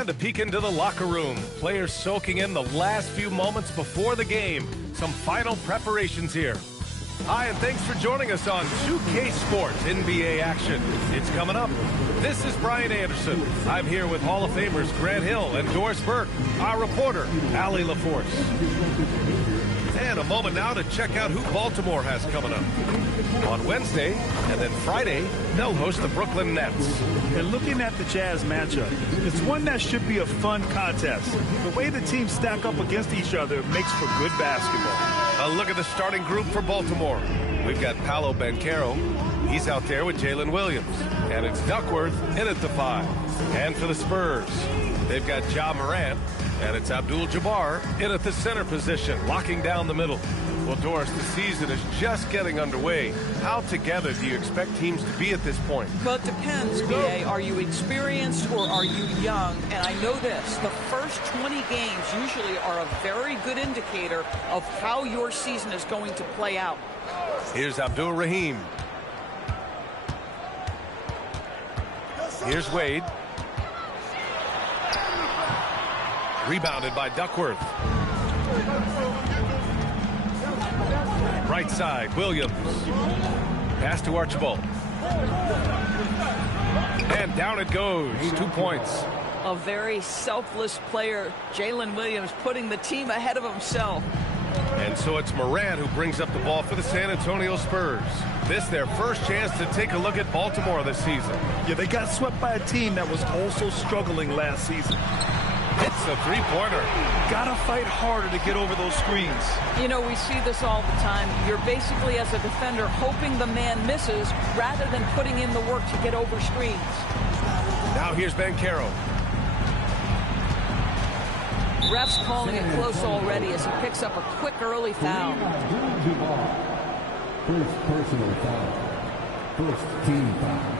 And a peek into the locker room. Players soaking in the last few moments before the game. Some final preparations here. Hi, and thanks for joining us on 2K Sports NBA action. It's coming up. This is Brian Anderson. I'm here with Hall of Famers Grant Hill and Doris Burke, our reporter, Allie LaForce. And a moment now to check out who Baltimore has coming up. On Wednesday, and then Friday, they'll host the Brooklyn Nets. And looking at the Jazz matchup, it's one that should be a fun contest. The way the teams stack up against each other makes for good basketball. A look at the starting group for Baltimore. We've got Paolo Banchero. He's out there with Jalen Williams. And it's Duckworth in at the 5. And for the Spurs, they've got Ja Morant. And it's Abdul-Jabbar in at the center position, locking down the middle. Well, Doris, the season is just getting underway. How together do you expect teams to be at this point? Well, it depends, B.A. Are you experienced or are you young? And I know this, the first 20 games usually are a very good indicator of how your season is going to play out. Here's Abdul Rahim. Here's Wade. Rebounded by Duckworth. Right side, Williams. Pass to Archibald. And down it goes. 2 points. A very selfless player, Jalen Williams, putting the team ahead of himself. And so it's Morant who brings up the ball for the San Antonio Spurs. This their first chance to take a look at Baltimore this season. Yeah, they got swept by a team that was also struggling last season. It's a three-pointer. Gotta fight harder to get over those screens. You know, we see this all the time. You're basically, as a defender, hoping the man misses rather than putting in the work to get over screens. Now here's Banchero. Ref's calling it close already as he picks up a quick early foul. First personal foul. First team foul.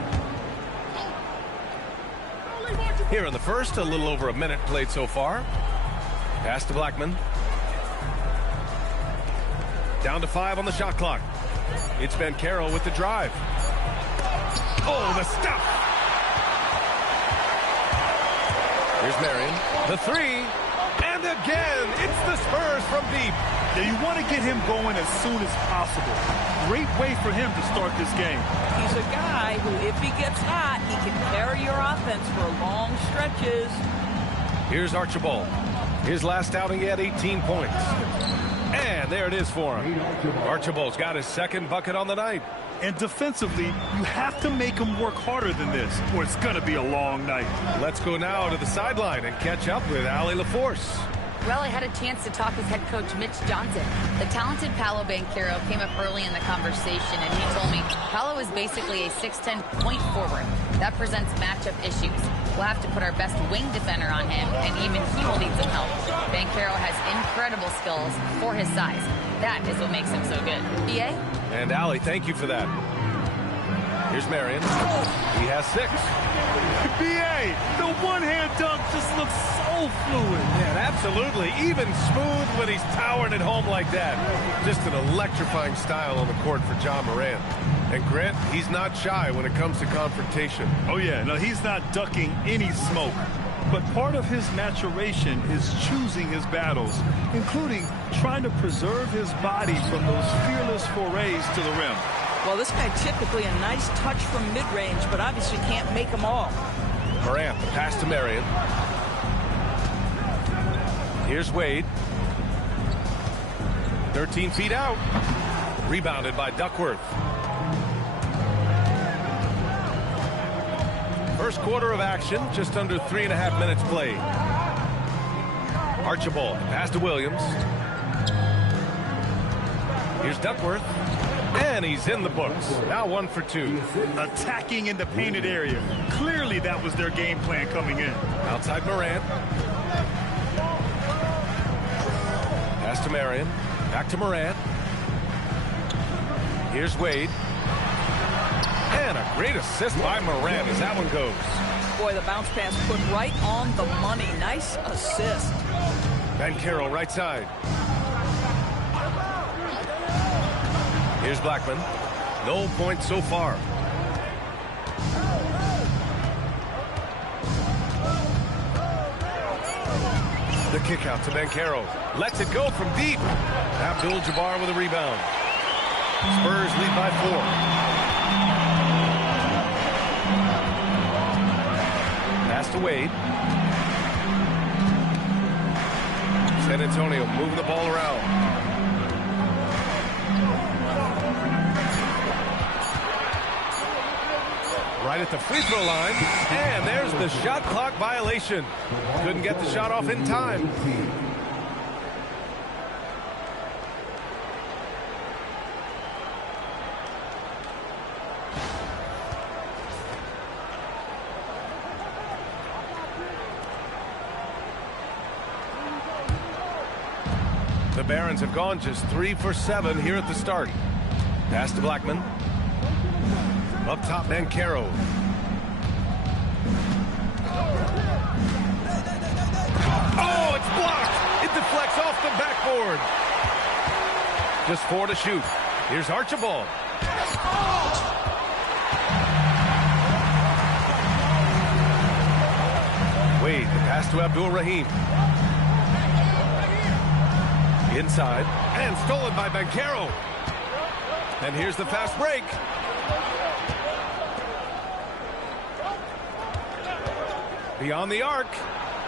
Here in the first, a little over a minute played so far. Pass to Blackman. Down to 5 on the shot clock. It's Banchero with the drive. Oh, the stuff! Here's Marion. The 3. And again, it's the Spurs from deep. Yeah, you want to get him going as soon as possible. Great way for him to start this game. He's a guy who, if he gets hot, he can carry your offense for long stretches. Here's Archibald. His last outing, he had 18 points. And there it is for him. Archibald's got his second bucket on the night. And defensively, you have to make him work harder than this, or it's going to be a long night. Let's go now to the sideline and catch up with Allie LaForce. Well, I had a chance to talk with head coach Mitch Johnson. The talented Paolo Banchero came up early in the conversation, and he told me Paolo is basically a 6'10" point forward. That presents matchup issues. We'll have to put our best wing defender on him, and even he will need some help. Banchero has incredible skills for his size. That is what makes him so good. B.A.? And Allie, thank you for that. Here's Marion. He has 6. B.A., the one-hand dunk just looks so fluid. Yeah, absolutely. Even smooth when he's towering it home like that. Just an electrifying style on the court for Ja Morant. And Grant, he's not shy when it comes to confrontation. Oh, yeah. No, he's not ducking any smoke. But part of his maturation is choosing his battles, including trying to preserve his body from those fearless forays to the rim. Well, this guy typically a nice touch from mid-range, but obviously can't make them all. Morant, the pass to Marion. Here's Wade. 13 feet out. Rebounded by Duckworth. First quarter of action, just under 3.5 minutes played. Archibald, pass to Williams. Here's Duckworth. And he's in the books. Now 1 for 2. Attacking in the painted area. Clearly that was their game plan coming in. Outside Morant. Pass to Marion. Back to Morant. Here's Wade. And a great assist by Morant as that one goes. Boy, the bounce pass put right on the money. Nice assist. Banchero right side. Here's Blackman. No points so far. kick out to Banchero. Lets it go from deep. Abdul-Jabbar with a rebound. Spurs lead by 4. Pass to Wade. San Antonio moving the ball around. Right at the free throw line. And there's the shot clock violation. Couldn't get the shot off in time. The Barons have gone just 3 for 7 here at the start. Pass to Blackman. Up top, Banchero. Oh, it's blocked. It deflects off the backboard. Just 4 to shoot. Here's Archibald. Wade, the pass to Abdul-Rahim. Inside, and stolen by Banchero. And here's the fast break. Beyond the arc.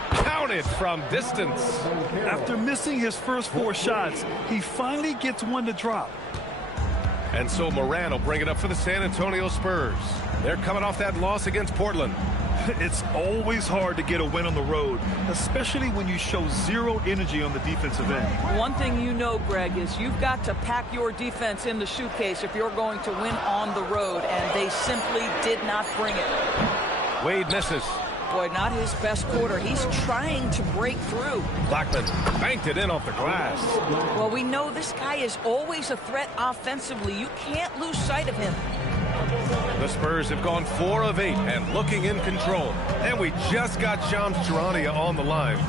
Counted from distance. After missing his first 4 shots, he finally gets one to drop. And so Moran will bring it up for the San Antonio Spurs. They're coming off that loss against Portland. It's always hard to get a win on the road, especially when you show zero energy on the defensive end. One thing you know, Greg, is you've got to pack your defense in the suitcase if you're going to win on the road, and they simply did not bring it. Wade misses. Boy, not his best quarter. He's trying to break through. Blackman banked it in off the glass. Well, we know this guy is always a threat offensively. You can't lose sight of him. The Spurs have gone 4 of 8 and looking in control. And we just got Shams Charania on the line.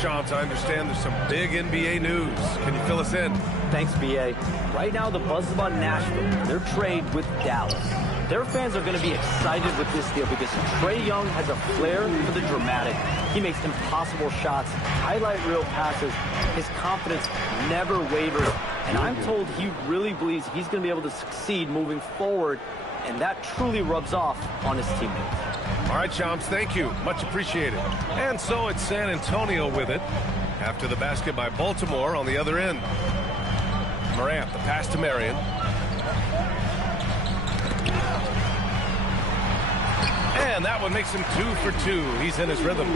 Shams, I understand there's some big NBA news. Can you fill us in? Thanks, BA. Right now, the buzz is about Nashville, their trade with Dallas. Their fans are going to be excited with this deal because Trae Young has a flair for the dramatic. He makes impossible shots, highlight reel passes. His confidence never wavers. And I'm told he really believes he's going to be able to succeed moving forward. And that truly rubs off on his teammates. All right, Shams, thank you. Much appreciated. And so it's San Antonio with it. After the basket by Baltimore on the other end. Morant, the pass to Marion. And that one makes him 2 for 2. He's in his rhythm.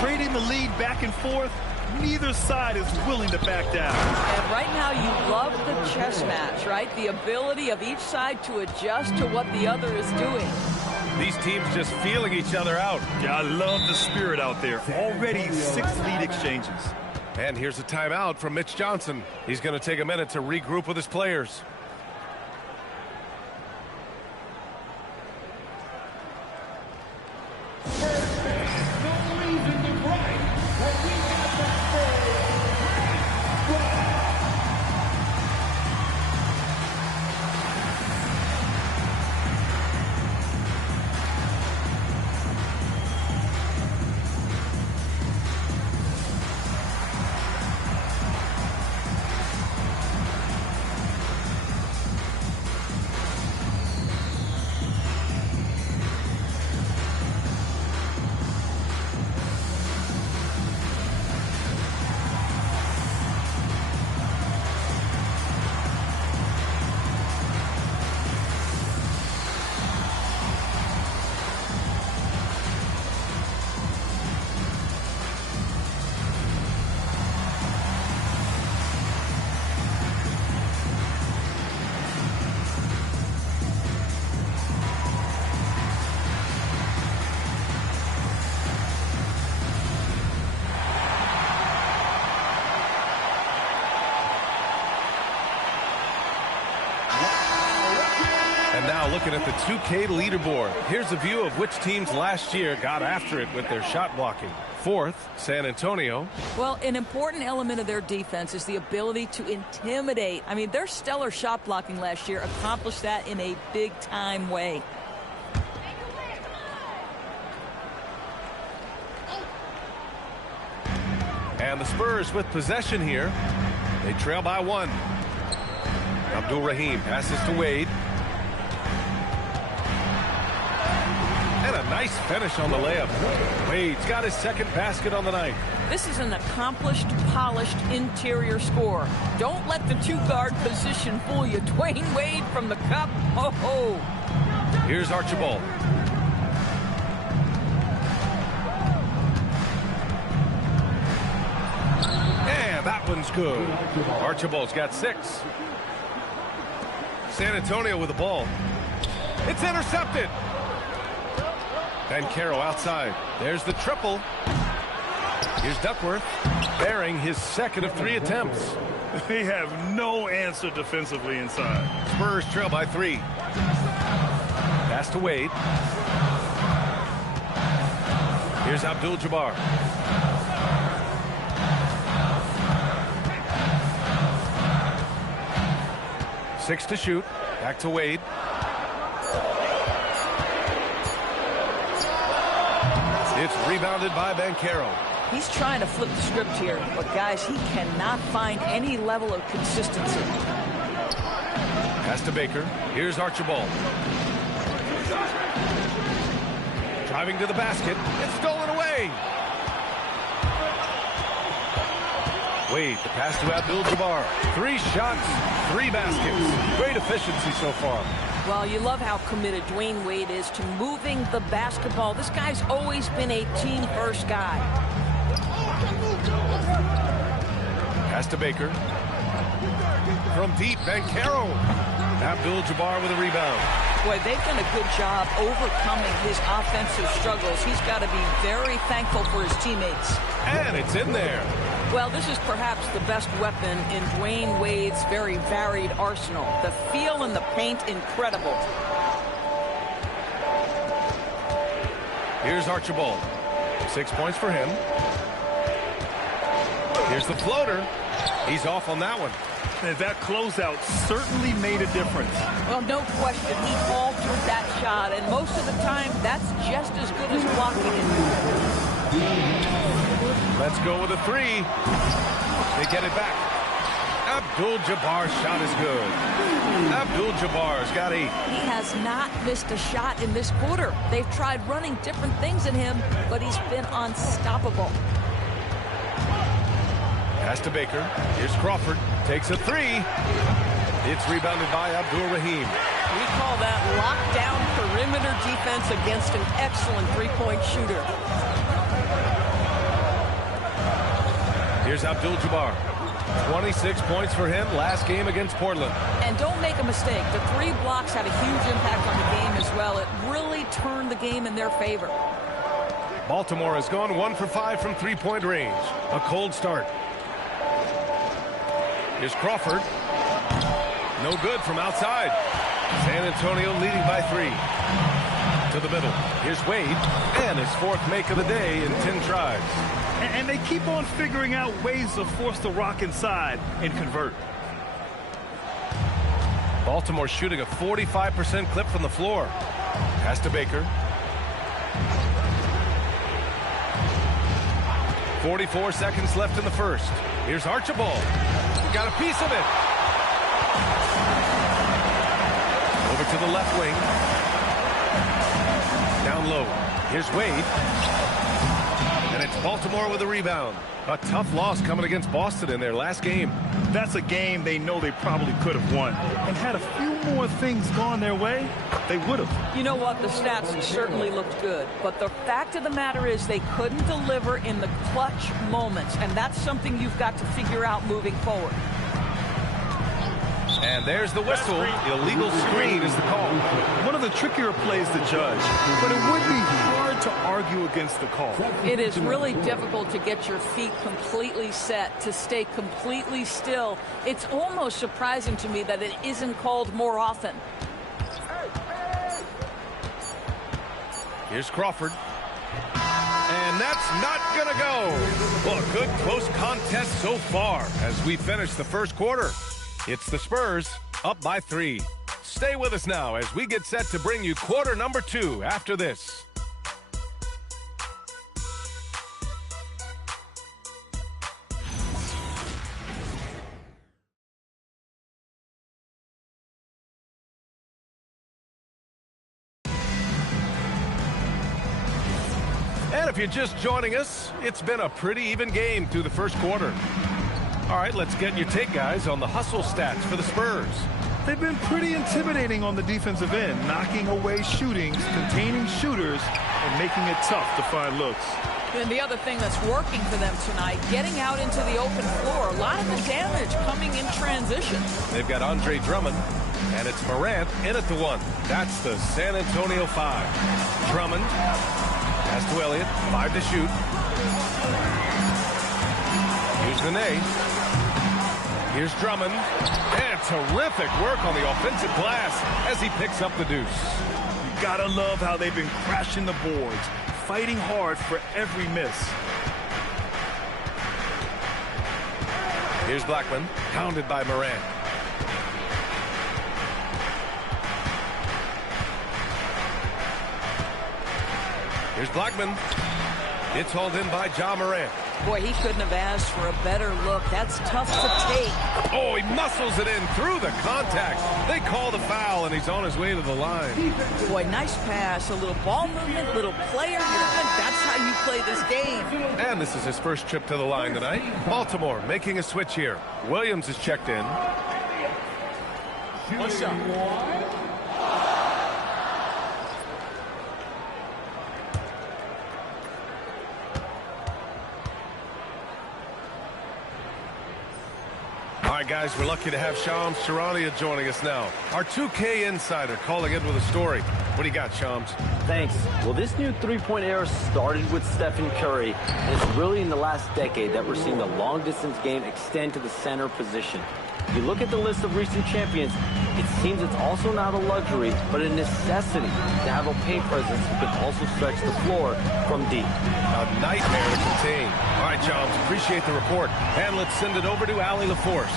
Trading the lead back and forth, neither side is willing to back down. And right now you love the chess match, right? The ability of each side to adjust to what the other is doing. These teams just feeling each other out. Yeah, I love the spirit out there. Already 6 lead exchanges. And here's a timeout from Mitch Johnson. He's going to take a minute to regroup with his players. Now looking at the 2K leaderboard. Here's a view of which teams last year got after it with their shot blocking. 4th, San Antonio. Well, an important element of their defense is the ability to intimidate. I mean, their stellar shot blocking last year accomplished that in a big-time way. And And the Spurs with possession here. They trail by 1. Abdul-Rahim passes to Wade. And a nice finish on the layup. Wade's got his second basket on the night. This is an accomplished, polished interior scorer. Don't let the two-guard position fool you. Dwayne Wade from the cup. Oh. Here's Archibald. And that one's good. Archibald's got 6. San Antonio with the ball. It's intercepted. Banchero outside. There's the triple. Here's Duckworth, bearing his second of 3 attempts. They have no answer defensively inside. Spurs trail by 3. Pass to Wade. Here's Abdul-Jabbar. Six to shoot. Back to Wade. It's rebounded by Banchero. He's trying to flip the script here, but guys, he cannot find any level of consistency. Pass to Baker. Here's Archibald. Driving to the basket. It's stolen away. Wade, the pass to Abdul-Jabbar. 3 shots, 3 baskets. Great efficiency so far. Well, you love how committed Dwayne Wade is to moving the basketball. This guy's always been a team-first guy. Pass to Baker. From deep, Banchero. Abdul-Jabbar with a rebound. Boy, they've done a good job overcoming his offensive struggles. He's got to be very thankful for his teammates. And it's in there. Well, this is perhaps the best weapon in Dwayne Wade's very varied arsenal. The feel in the paint, incredible. Here's Archibald. 6 points for him. Here's the floater. He's off on that one. And that closeout certainly made a difference. Well, no question. He altered that shot, and most of the time, that's just as good as blocking it. Let's go with a 3. They get it back. Abdul-Jabbar's shot is good. Abdul-Jabbar's got 8. He has not missed a shot in this quarter. They've tried running different things at him, but he's been unstoppable. Pass to Baker. Here's Crawford. Takes a 3. It's rebounded by Abdul-Rahim. We call that lockdown perimeter defense against an excellent three-point shooter. Here's Abdul-Jabbar. 26 points for him last game against Portland. And don't make a mistake. The 3 blocks had a huge impact on the game as well. It really turned the game in their favor. Baltimore has gone 1 for 5 from 3-point range. A cold start. Here's Crawford. No good from outside. San Antonio leading by 3. To the middle. Here's Wade. And his 4th make of the day in 10 tries. And they keep on figuring out ways to force the rock inside and convert. Baltimore shooting a 45% clip from the floor. Pass to Baker. 44 seconds left in the first. Here's Archibald. Got a piece of it. Over to the left wing. Down low. Here's Wade. And it's Baltimore with a rebound. A tough loss coming against Boston in their last game. That's a game they know they probably could have won. And had a few more things gone their way, they would have. You know what? The stats certainly looked good. But the fact of the matter is they couldn't deliver in the clutch moments. And that's something you've got to figure out moving forward. And there's the whistle. Illegal screen is the call. One of the trickier plays to judge, but it would be hard to argue against the call. It is really difficult to get your feet completely set, to stay completely still. It's almost surprising to me that it isn't called more often. Here's Crawford. And that's not going to go. Well, a good close contest so far as we finish the first quarter. It's the Spurs up by 3. Stay with us now as we get set to bring you quarter number 2 after this. And if you're just joining us, it's been a pretty even game through the first quarter. All right, let's get your take, guys, on the hustle stats for the Spurs. They've been pretty intimidating on the defensive end, knocking away shootings, containing shooters, and making it tough to find looks. And the other thing that's working for them tonight, getting out into the open floor. A lot of the damage coming in transition. They've got Andre Drummond, and it's Morant in at the one. That's the San Antonio 5. Drummond pass to Elliott, 5 to shoot. Here's Nene. Here's Drummond. And terrific work on the offensive glass as he picks up the deuce. You gotta love how they've been crashing the boards, fighting hard for every miss. Here's Blackman, pounded by Morant. Here's Blackman. It's hauled in by Ja Morant. Boy, he couldn't have asked for a better look. That's tough to take. Oh, he muscles it in through the contact. They call the foul, and he's on his way to the line. Boy, nice pass. A little ball movement, little player movement. That's how you play this game. And this is his first trip to the line tonight. Baltimore making a switch here. Williams is checked in. What's up? All right, guys, we're lucky to have Shams Charania joining us now. Our 2K insider calling in with a story. What do you got, Shams? Thanks. Well, this new three-point era started with Stephen Curry, and it's really in the last decade that we're seeing the long-distance game extend to the center position. If you look at the list of recent champions, it seems it's also not a luxury, but a necessity to have a paint presence who can also stretch the floor from deep. A nightmare to contain. All right, Shams, appreciate the report. And let's send it over to Allie LaForce.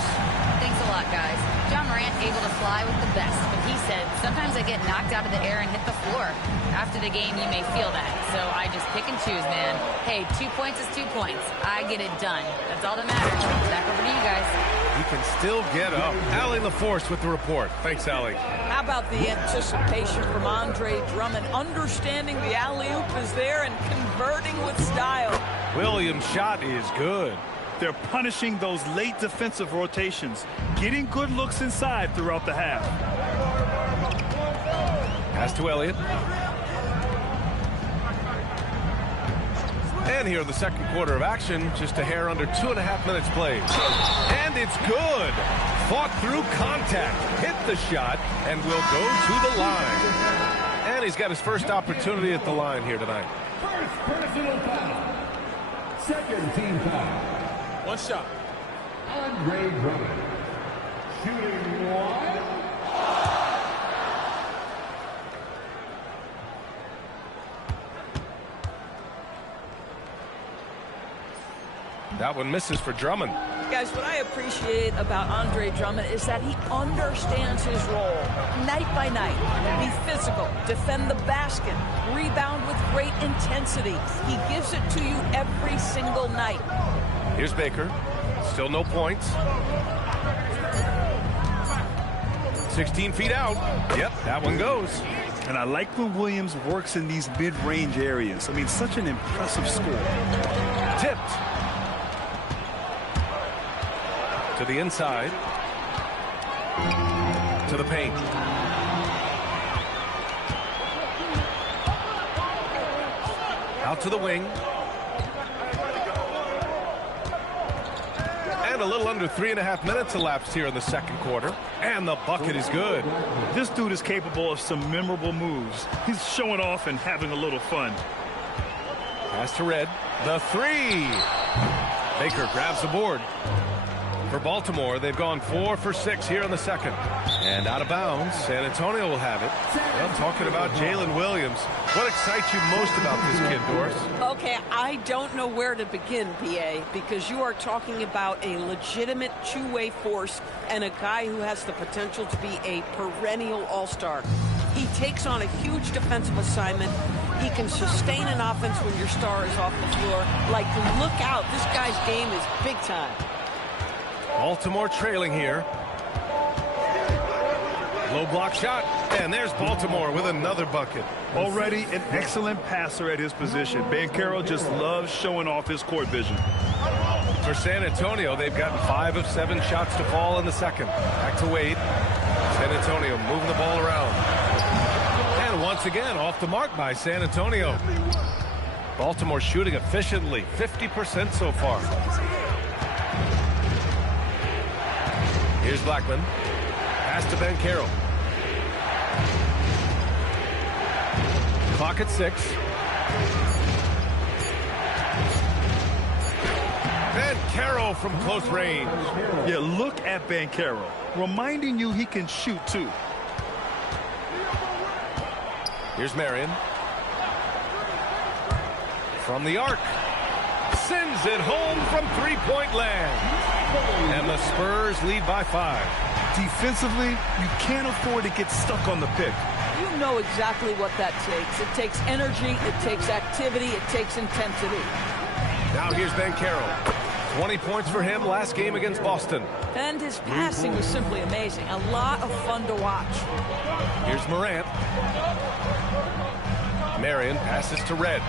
Thanks a lot, guys. Ja Morant able to fly with the best, but he said, sometimes I get knocked out of the air and hit the floor. After the game, you may feel that, so I just pick and choose, man. Hey, 2 points is 2 points. I get it done. That's all that matters. Back over to you guys. He can still get up. Allie LaForce with the report. Thanks, Allie. How about the anticipation from Andre Drummond, understanding the alley-oop is there and converting with style. Williams' shot is good. They're punishing those late defensive rotations, getting good looks inside throughout the half. Pass to Elliott. And here in the second quarter of action, just a hair under 2.5 minutes played. And it's good. Fought through contact, hit the shot, and will go to the line. And he's got his first opportunity at the line here tonight. First personal foul. Second team foul. One shot. Andre Drummond. Shooting one. That one misses for Drummond. Guys, what I appreciate about Andre Drummond is that he understands his role night by night. Be physical, defend the basket, rebound with great intensity. He gives it to you every single night. Here's Baker. Still no points. 16 feet out. Yep, that one goes. And I like when Williams works in these mid-range areas. I mean, such an impressive score. Tipped. To the inside. To the paint. Out to the wing. And a little under 3.5 minutes elapsed here in the second quarter. And the bucket is good. This dude is capable of some memorable moves. He's showing off and having a little fun. Pass to Red. The three. Baker grabs the board. For Baltimore, they've gone 4 for 6 here in the second. And out of bounds, San Antonio will have it. I'm talking about Jalen Williams. What excites you most about this kid, Doris? Okay, I don't know where to begin, PA, because you are talking about a legitimate two-way force and a guy who has the potential to be a perennial all-star. He takes on a huge defensive assignment. He can sustain an offense when your star is off the floor. Like, look out. This guy's game is big time. Baltimore trailing here. Low block shot, and there's Baltimore with another bucket. Already an excellent passer at his position. Banchero just loves showing off his court vision. For San Antonio, they've gotten 5 of 7 shots to fall in the second. Back to Wade. San Antonio moving the ball around. And once again, off the mark by San Antonio. Baltimore shooting efficiently, 50% so far. Here's Blackman. Pass to Banchero. Clock at 6. Banchero from close range. Yeah, look at Banchero, reminding you he can shoot too. Here's Marion. From the arc. Sends it home from three-point land. And the Spurs lead by 5. Defensively, you can't afford to get stuck on the pick. You know exactly what that takes. It takes energy, it takes activity, it takes intensity. Now here's Banchero. 20 points for him last game against Boston. And his passing was simply amazing. A lot of fun to watch. Here's Morant. Marion passes to Red.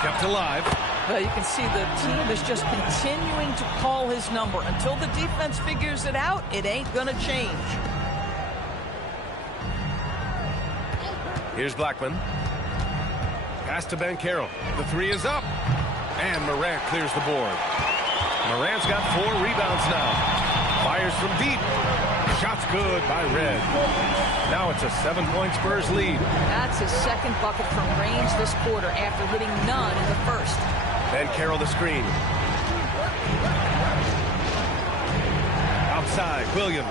Kept alive. Well, you can see the team is just continuing to call his number. Until the defense figures it out, it ain't going to change. Here's Blackman. Pass to Banchero. The 3 is up. And Morant clears the board. Morant's got 4 rebounds now. Fires from deep. Shot's good by Red. Now it's a 7-point Spurs lead. That's his second bucket from range this quarter after hitting none in the first. Banchero the screen. Outside, Williams.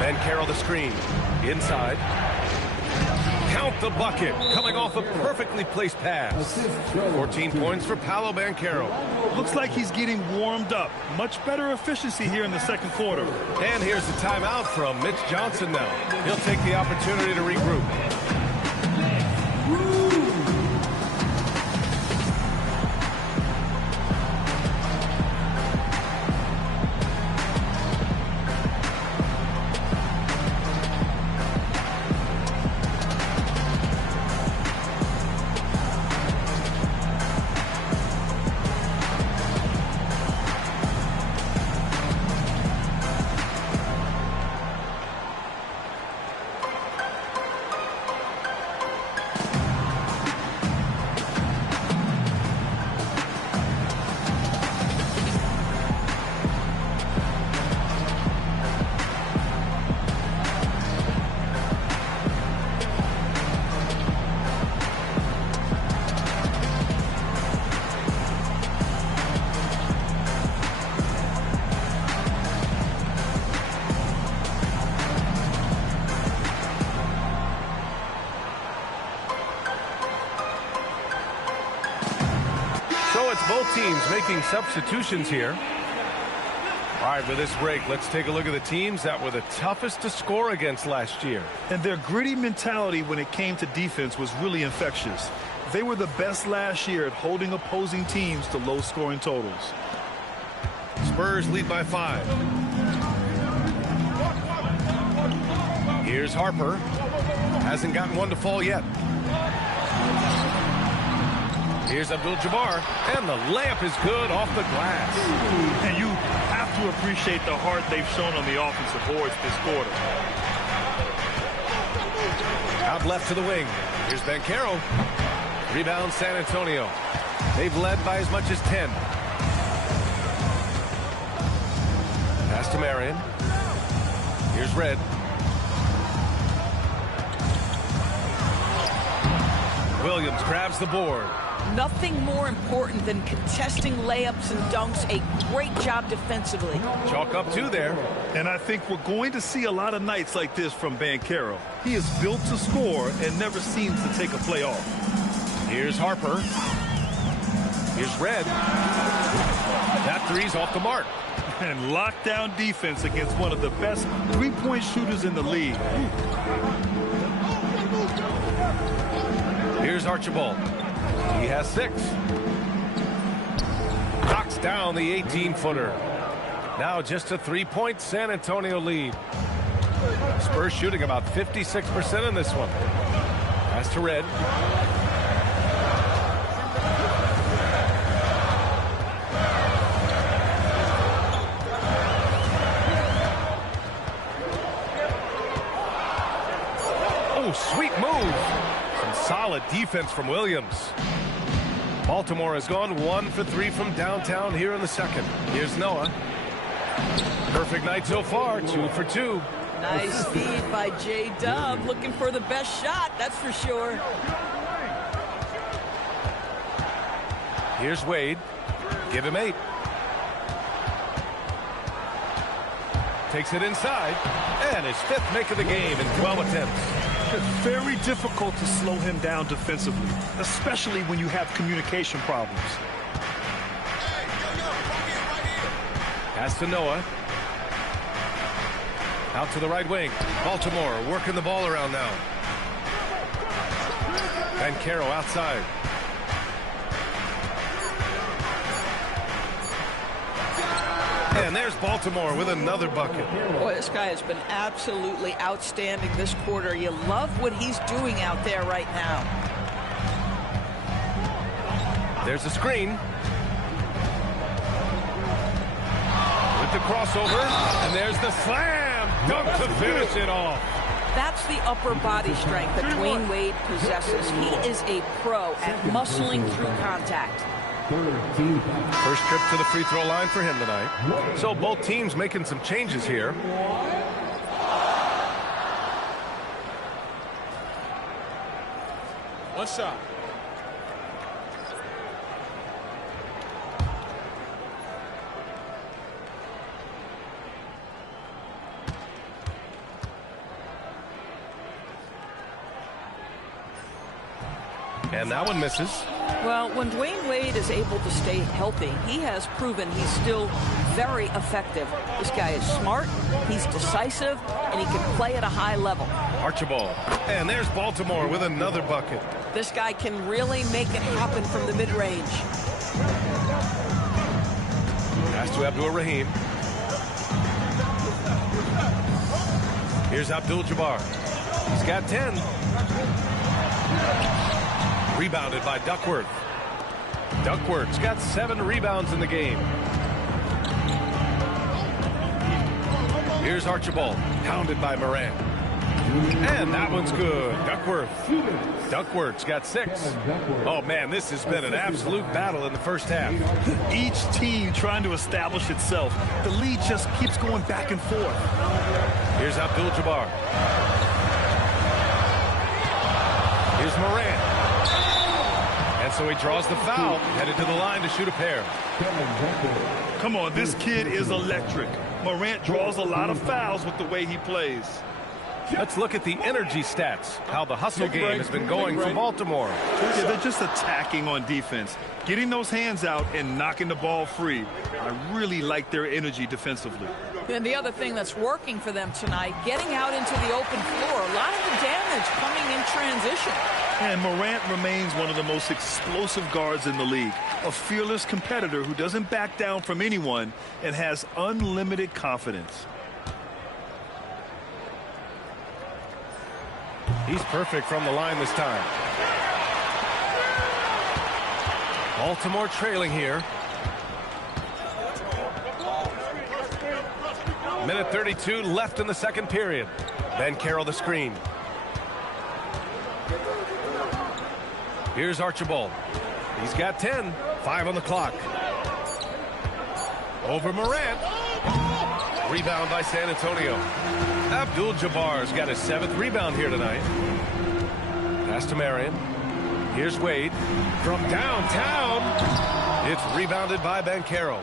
Banchero the screen. Inside. Count the bucket. Coming off a perfectly placed pass. 14 points for Paolo Banchero. Looks like he's getting warmed up. Much better efficiency here in the second quarter. And here's the timeout from Mitch Johnson now. He'll take the opportunity to regroup. So it's both teams making substitutions here. All right, with this break, let's take a look at the teams that were the toughest to score against last year. And their gritty mentality when it came to defense was really infectious. They were the best last year at holding opposing teams to low-scoring totals. Spurs lead by 5. Here's Harper. Hasn't gotten one to fall yet. Here's Abdul-Jabbar, and the layup is good off the glass. And you have to appreciate the heart they've shown on the offensive boards this quarter. Out left to the wing. Here's Banchero. Rebound San Antonio. They've led by as much as 10. Pass to Marion. Here's Red. Williams grabs the board. Nothing more important than contesting layups and dunks. A great job defensively. Chalk up 2 there. And I think we're going to see a lot of nights like this from Banchero. He is built to score and never seems to take a play off. Here's Harper. Here's Red. That 3's off the mark. And lockdown defense against one of the best three-point shooters in the league. Here's Archibald. He has 6. Knocks down the 18-footer. Now just a 3-point San Antonio lead. Spurs shooting about 56% in this one. Pass to Red. Oh, sweet move. Some solid defense from Williams. Baltimore has gone 1 for 3 from downtown here in the second. Here's Noah. Perfect night so far, 2 for 2. Nice feed by J-Dub, looking for the best shot, that's for sure. Here's Wade. Give him 8. Takes it inside. And his 5th make of the game in 12 attempts. It's very difficult to slow him down defensively, especially when you have communication problems. Pass to Noah. Out to the right wing. Baltimore working the ball around now. Banchero outside. And there's Baltimore with another bucket. Boy, this guy has been absolutely outstanding this quarter. You love what he's doing out there right now. There's a screen. With the crossover. And there's the slam. Dunk to finish it off. That's the upper body strength that Dwayne Wade possesses. He is a pro at muscling through contact. First trip to the free throw line for him tonight. So both teams making some changes here. One shot. And that one misses. Well, when Dwayne Wade is able to stay healthy, he has proven he's still very effective. This guy is smart, he's decisive, and he can play at a high level. Archibald. And there's Baltimore with another bucket. This guy can really make it happen from the mid-range. Pass to Abdul-Rahim. Here's Abdul-Jabbar. He's got 10. Rebounded by Duckworth. Duckworth's got 7 rebounds in the game. Here's Archibald, pounded by Morant. And that one's good. Duckworth's got 6. Oh, man, this has been an absolute battle in the first half. Each team trying to establish itself. The lead just keeps going back and forth. Here's Abdul-Jabbar. Here's Morant. And so he draws the foul, headed to the line to shoot a pair. Come on, this kid is electric. Morant draws a lot of fouls with the way he plays. Let's look at the energy stats, how the hustle game has been going for Baltimore. Yeah, they're just attacking on defense, getting those hands out and knocking the ball free. I really like their energy defensively. And the other thing that's working for them tonight, getting out into the open floor. A lot of the damage coming in transition. And Morant remains one of the most explosive guards in the league. A fearless competitor who doesn't back down from anyone and has unlimited confidence. He's perfect from the line this time. Baltimore trailing here. Minute 32 left in the second period. Banchero the screen. Here's Archibald. He's got 10. 5 on the clock. Over Morant. Rebound by San Antonio. Abdul-Jabbar's got his 7th rebound here tonight. Pass to Marion. Here's Wade. From downtown. It's rebounded by Banchero.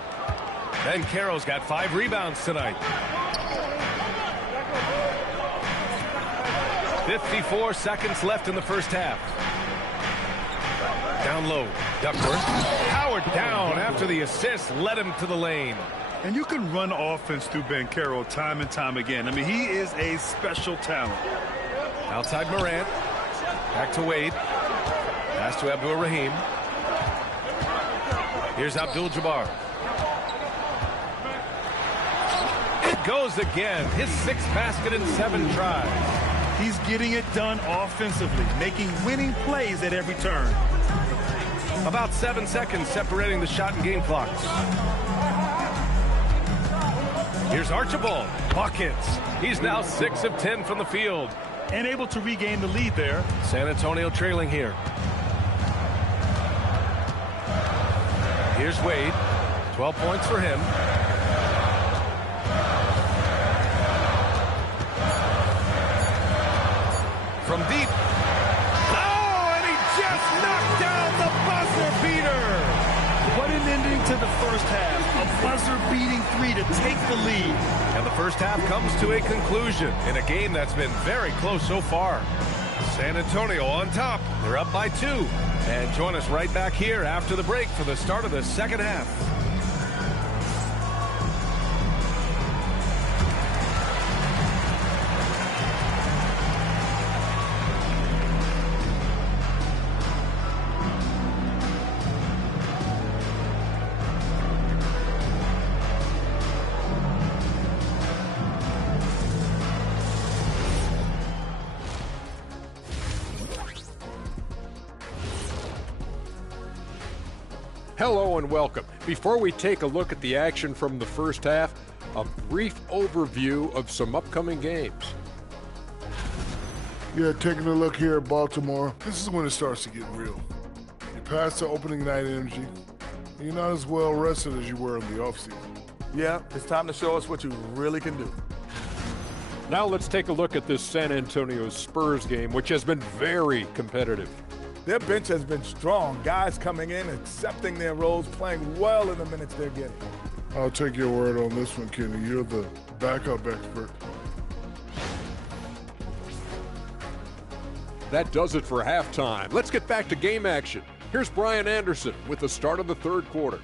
Banchero's got 5 rebounds tonight. 54 seconds left in the first half. Down low. Duckworth. Howard down after the assist led him to the lane. And you can run offense through Banchero time and time again. I mean, he is a special talent. Outside Morant. Back to Wade. Pass to Abdul-Rahim. Here's Abdul-Jabbar. goes again. His 6th basket in 7 tries. He's getting it done offensively, making winning plays at every turn. About 7 seconds separating the shot and game clocks. Here's Archibald. Buckets. He's now 6 of 10 from the field. And able to regain the lead there. San Antonio trailing here. Here's Wade. 12 points for him. From deep. Oh, and he just knocked down the buzzer beater. What an ending to the first half. A buzzer-beating 3 to take the lead. And the first half comes to a conclusion in a game that's been very close so far. San Antonio on top. They're up by 2. And join us right back here after the break for the start of the second half. Hello and welcome. Before we take a look at the action from the first half, a brief overview of some upcoming games. Yeah, taking a look here at Baltimore, this is when it starts to get real. You're past the opening night energy, and you're not as well rested as you were in the offseason. Yeah, it's time to show us what you really can do. Now let's take a look at this San Antonio Spurs game, which has been very competitive. Their bench has been strong. Guys coming in, accepting their roles, playing well in the minutes they're getting. I'll take your word on this one, Kenny. You're the backup expert. That does it for halftime. Let's get back to game action. Here's Brian Anderson with the start of the third quarter.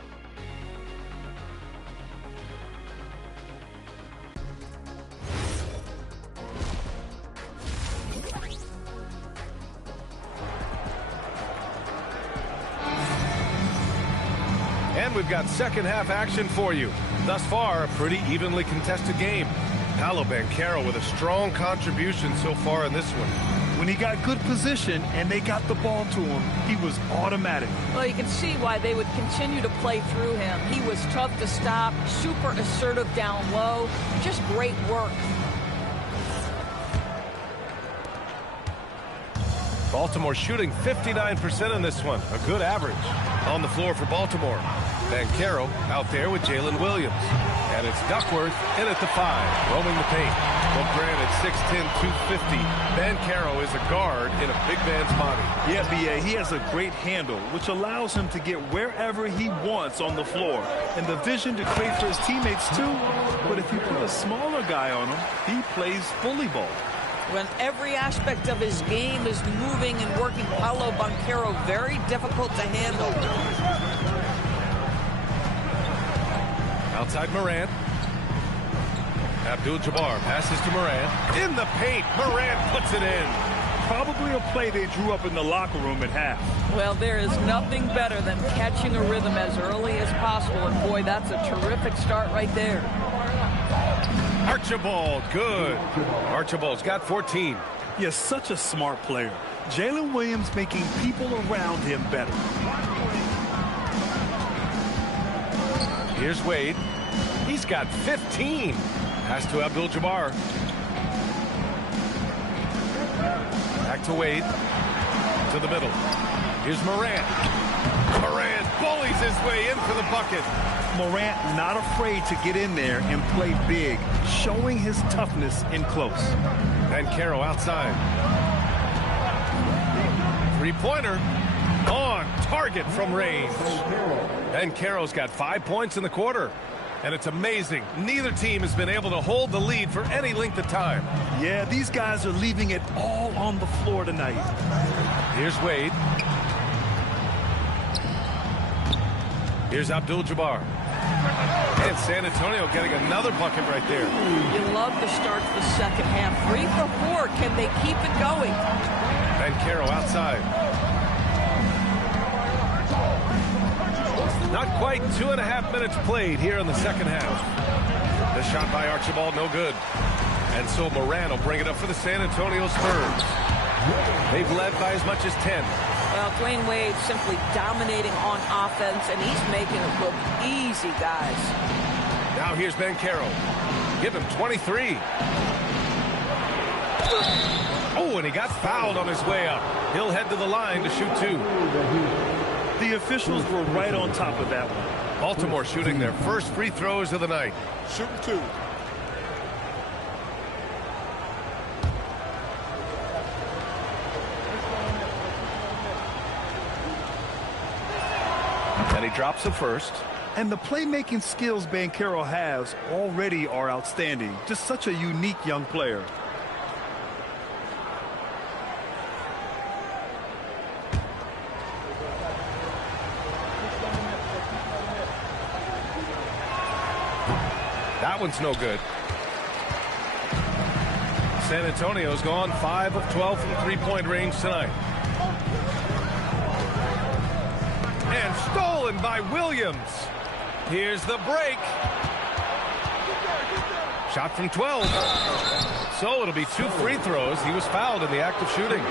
And we've got second half action for you. Thus far, a pretty evenly contested game. Paolo Banchero with a strong contribution so far in this one. When he got good position and they got the ball to him, he was automatic. Well, you can see why they would continue to play through him. He was tough to stop, super assertive down low, just great work. Baltimore shooting 59% in this one, a good average. On the floor for Baltimore, Banchero out there with Jalen Williams. And it's Duckworth in at the 5, roaming the paint. Well, granted, 6'10", 250, Banchero is a guard in a big man's body. Yeah, B.A., he has a great handle, which allows him to get wherever he wants on the floor. And the vision to create for his teammates, too. But if you put a smaller guy on him, he plays bully ball. When every aspect of his game is moving and working, Paolo Banchero very difficult to handle. Outside Morant. Abdul-Jabbar passes to Morant. In the paint, Morant puts it in. Probably a play they drew up in the locker room at half. Well, there is nothing better than catching a rhythm as early as possible. And boy, that's a terrific start right there. Archibald, good. Archibald's got 14. Yes, such a smart player. Jalen Williams making people around him better. Here's Wade. He's got 15. Pass to Abdul-Jabbar. Back to Wade. To the middle. Here's Morant. Morant bullies his way in for the bucket. Morant not afraid to get in there and play big, showing his toughness in close. Banchero outside. Three-pointer. On target from range. Banchero's got 5 points in the quarter. And it's amazing. Neither team has been able to hold the lead for any length of time. Yeah, these guys are leaving it all on the floor tonight. Here's Wade. Here's Abdul-Jabbar. And San Antonio getting another bucket right there. You love the start to the second half. 3 for 4. Can they keep it going? Banchero outside. Not quite 2.5 minutes played here in the second half. The shot by Archibald, no good. And so Moran will bring it up for the San Antonio Spurs. They've led by as much as 10. Well, Dwayne Wade simply dominating on offense, and he's making it look easy, guys. Now here's Banchero. Give him 23. Oh, and he got fouled on his way up. He'll head to the line to shoot 2. The officials were right on top of that one. Baltimore shooting their first free throws of the night. Shooting 2. And he drops the first. And the playmaking skills Banchero has already are outstanding. Just such a unique young player. That one's no good. San Antonio's gone 5 of 12 from three-point range tonight. And stolen by Williams. Here's the break. Shot from 12. So it'll be 2 free throws. He was fouled in the act of shooting.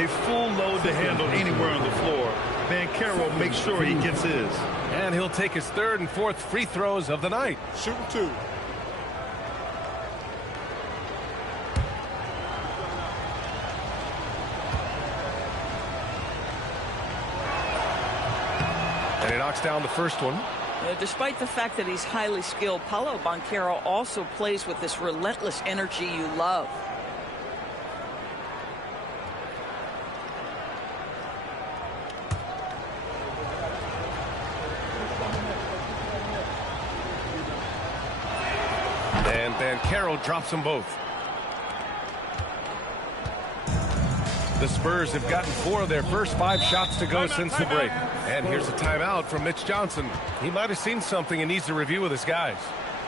A full load to handle anywhere on the floor. Banchero makes sure he gets his. And he'll take his 3rd and 4th free throws of the night. Shooting 2. And he knocks down the first one. Despite the fact that he's highly skilled, Paolo Banchero also plays with this relentless energy you love. And Banchero drops them both. The Spurs have gotten 4 of their first 5 shots to go since the break. And here's a timeout from Mitch Johnson. He might have seen something and needs to review with his guys.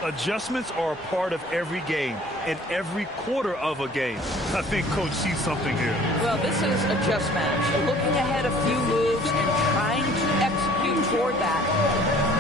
Adjustments are a part of every game and every quarter of a game. I think Coach sees something here. Well, this is a just match. Looking ahead a few moves and trying to execute toward that.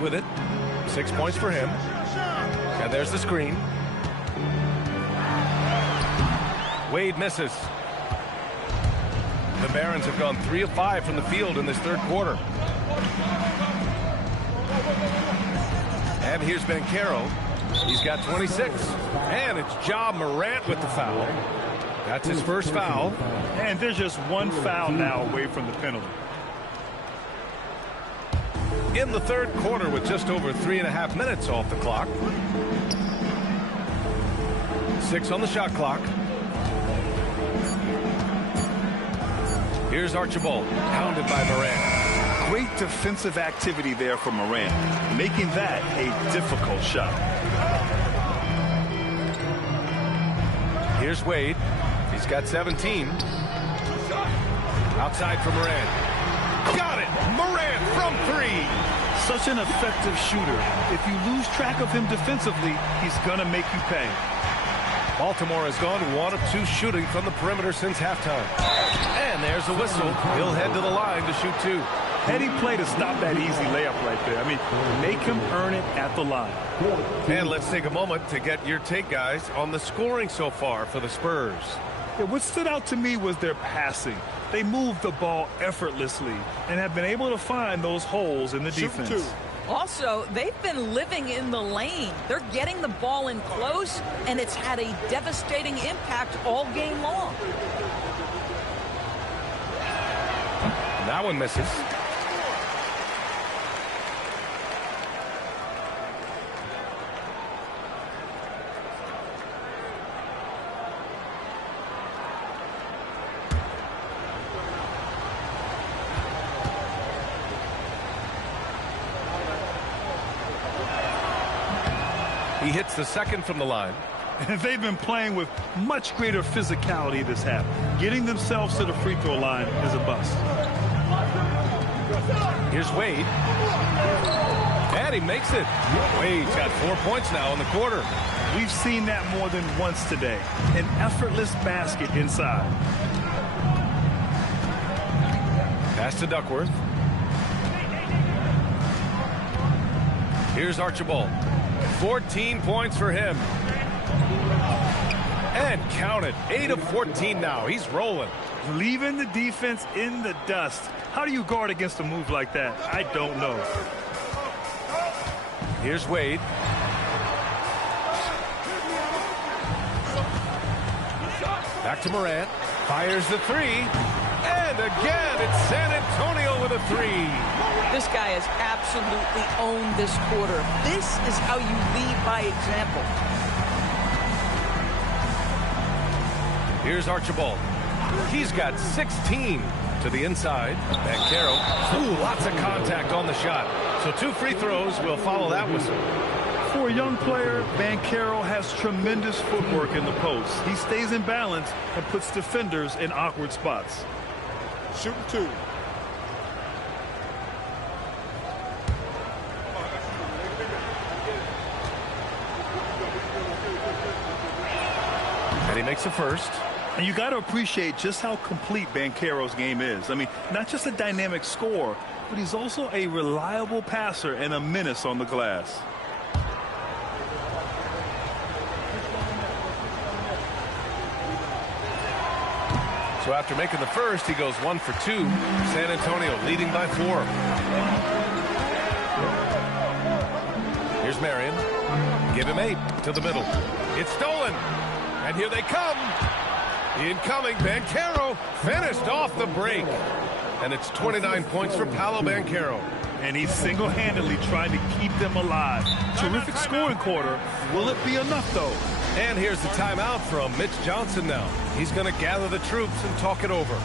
With it. 6 points for him. And there's the screen. Wade misses. The Barons have gone 3 of 5 from the field in this 3rd quarter. And here's Banchero. He's got 26. And it's Ja Morant with the foul. That's his first foul. And there's just 1 foul now away from the penalty. In the 3rd quarter with just over 3.5 minutes off the clock. 6 on the shot clock. Here's Archibald, pounded by Moran. Great defensive activity there for Moran, making that a difficult shot. Here's Wade. He's got 17. Outside for Moran. Got it! Moran from 3. Such an effective shooter. If you lose track of him defensively, he's going to make you pay. Baltimore has gone 1 of 2 shooting from the perimeter since halftime. And there's the whistle. He'll head to the line to shoot 2. Heady play to stop that easy layup right there. I mean, make him earn it at the line. And let's take a moment to get your take, guys, on the scoring so far for the Spurs. Yeah, what stood out to me was their passing. They moved the ball effortlessly and have been able to find those holes in the defense. Also, they've been living in the lane. They're getting the ball in close, and it's had a devastating impact all game long. That one misses. He hits the second from the line. And they've been playing with much greater physicality this half. Getting themselves to the free throw line is a bust. Here's Wade. And he makes it. Wade's got 4 points now in the quarter. We've seen that more than once today. An effortless basket inside. Pass to Duckworth. Here's Archibald. 14 points for him. And count it. 8 of 14 now. He's rolling. Leaving the defense in the dust. How do you guard against a move like that? I don't know. Here's Wade. Back to Morant. Fires the three. And again, it's San Antonio with a three. This guy has absolutely owned this quarter. This is how you lead by example. Here's Archibald. He's got 16 to the inside. Banchero. Ooh, lots of contact on the shot. So 2 free throws will follow that whistle. For a young player, Banchero has tremendous footwork in the post. He stays in balance and puts defenders in awkward spots. Shooting 2. And he makes the first. And you got to appreciate just how complete Banchero's game is. I mean, not just a dynamic scorer, but he's also a reliable passer and a menace on the glass. So after making the first, he goes 1 for 2. San Antonio leading by 4. Here's Marion. Give him 8 to the middle. It's stolen. And here they come. Incoming, Banchero finished off the break. And it's 29 points for Paolo Banchero. And he's single-handedly trying to keep them alive. Terrific scoring quarter. Will it be enough, though? And here's the timeout from Mitch Johnson now. He's going to gather the troops and talk it over.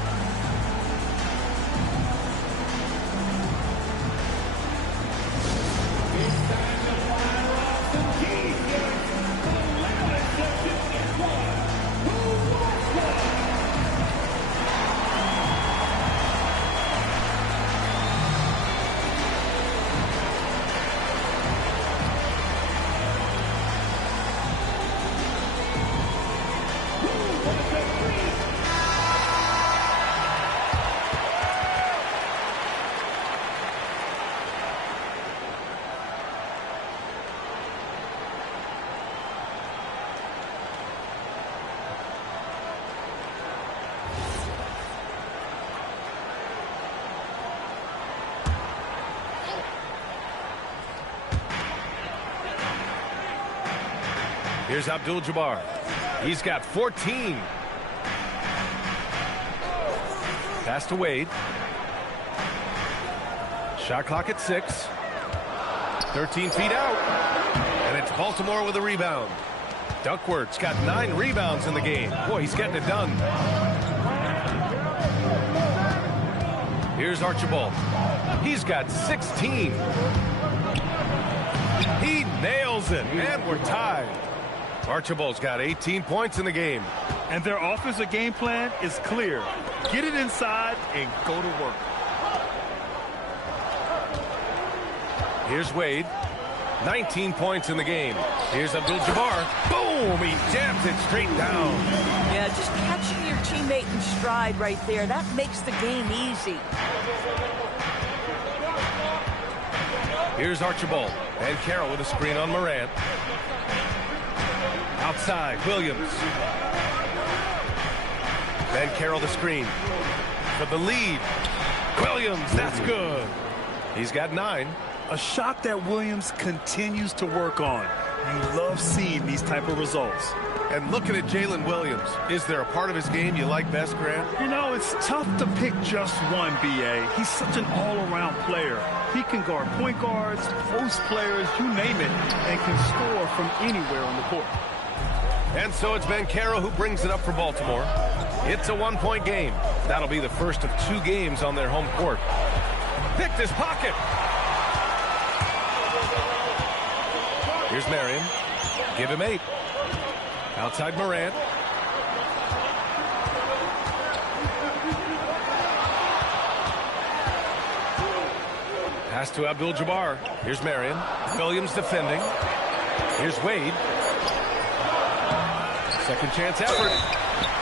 Here's Abdul-Jabbar. He's got 14. Pass to Wade. Shot clock at 6. 13 feet out. And it's Baltimore with a rebound. Duckworth's got 9 rebounds in the game. Boy, he's getting it done. Here's Archibald. He's got 16. He nails it, and we're tied. Archibald's got 18 points in the game. And their offensive game plan is clear. Get it inside and go to work. Here's Wade. 19 points in the game. Here's Abdul-Jabbar. Boom! He jams it straight down. Yeah, just catching your teammate in stride right there. That makes the game easy. Here's Archibald. And Carroll with a screen on Morant. Outside, Williams. Then Carroll the screen. For the lead. Williams, that's good. He's got 9. A shot that Williams continues to work on. You love seeing these type of results. And looking at Jalen Williams, is there a part of his game you like best, Grant? You know, it's tough to pick just one, B.A. He's such an all-around player. He can guard point guards, post players, you name it, and can score from anywhere on the court. And so it's Banchero who brings it up for Baltimore. It's a 1-point game. That'll be the first of 2 games on their home court. Picked his pocket. Here's Marion. Give him 8. Outside Morant. Pass to Abdul-Jabbar. Here's Marion. Williams defending. Here's Wade. Second chance effort.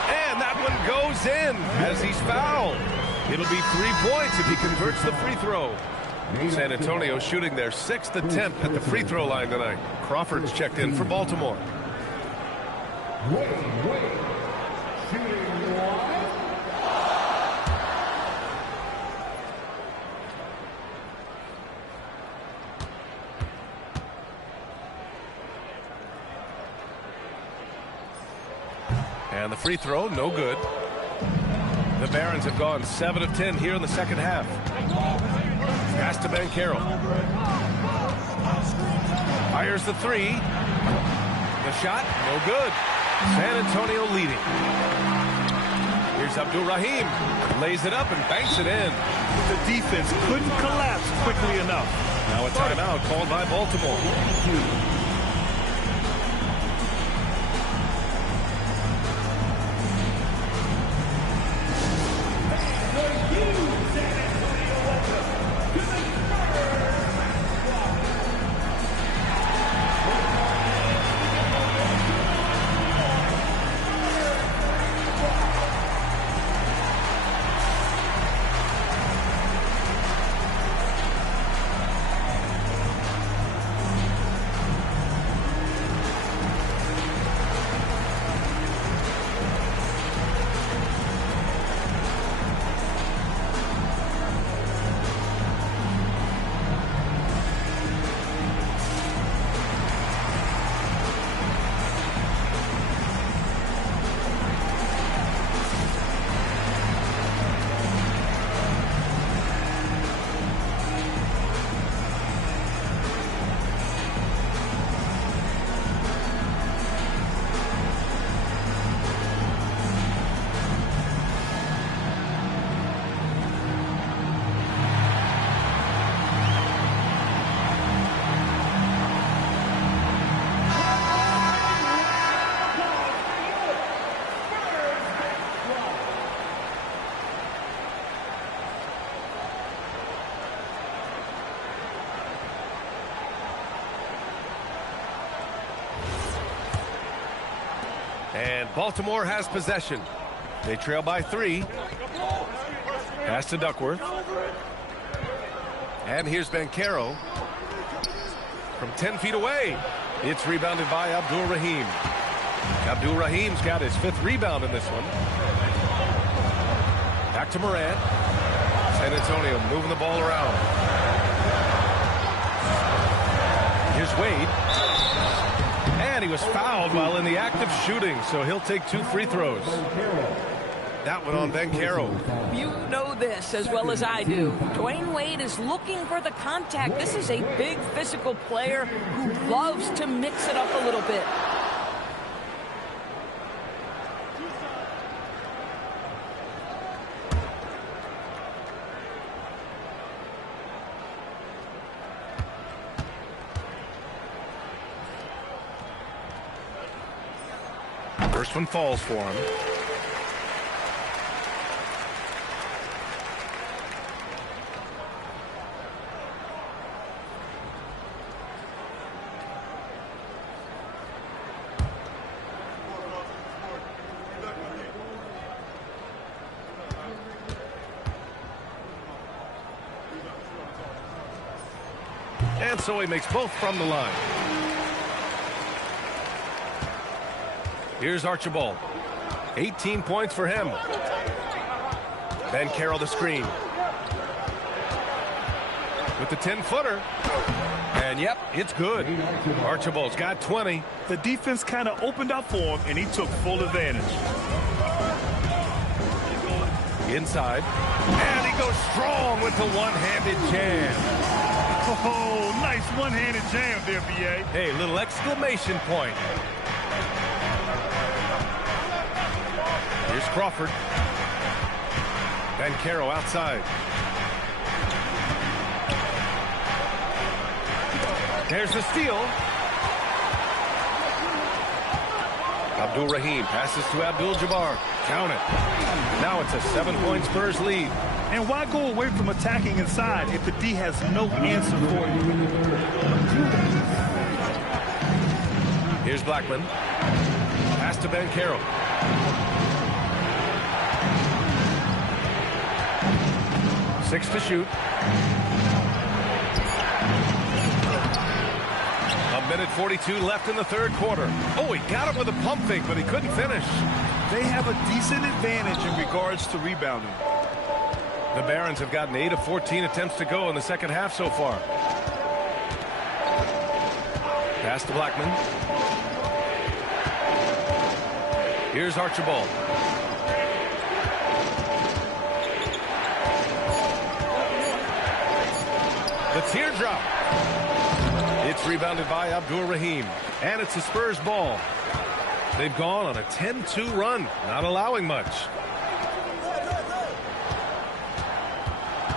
And that one goes in as he's fouled. It'll be 3 points if he converts the free throw. San Antonio shooting their 6th attempt at the free throw line tonight. Crawford's checked in for Baltimore. And the free throw, no good. The Barons have gone 7 of 10 here in the second half. Pass to Banchero. Fires the 3. The shot, no good. San Antonio leading. Here's Abdul-Rahim. Lays it up and banks it in. The defense couldn't collapse quickly enough. Now a timeout called by Baltimore. And Baltimore has possession. They trail by 3. Pass to Duckworth. And here's Banchero. From 10 feet away. It's rebounded by Abdul-Rahim. Abdul-Rahim's got his 5th rebound in this one. Back to Morant. San Antonio moving the ball around. Here's Wade. And he was fouled while in the act of shooting, so he'll take 2 free throws. That one on Banchero. You know this as well as I do. Dwayne Wade is looking for the contact. This is a big physical player who loves to mix it up a little bit. First one falls for him. And so he makes both from the line. Here's Archibald. 18 points for him. Ben Carroll the screen. With the 10-footer. And yep, it's good. Archibald's got 20. The defense kind of opened up for him, and he took full advantage. Inside. And he goes strong with the one-handed jam. Oh, nice one-handed jam there, B.A. Hey, little exclamation point. Here's Crawford. Ben Carroll outside. There's the steal. Abdul-Rahim passes to Abdul-Jabbar. Count it. Now it's a 7-point Spurs lead. And why go away from attacking inside if the D has no answer for you? Here's Blackman. Pass to Ben Carroll. Six to shoot. A minute 42 left in the third quarter. Oh, he got it with a pump fake, but he couldn't finish. They have a decent advantage in regards to rebounding. The Barons have gotten 8 of 14 attempts to go in the second half so far. Pass to Blackman. Here's Archibald. The teardrop. It's rebounded by Abdul-Rahim. And it's the Spurs ball. They've gone on a 10-2 run, not allowing much.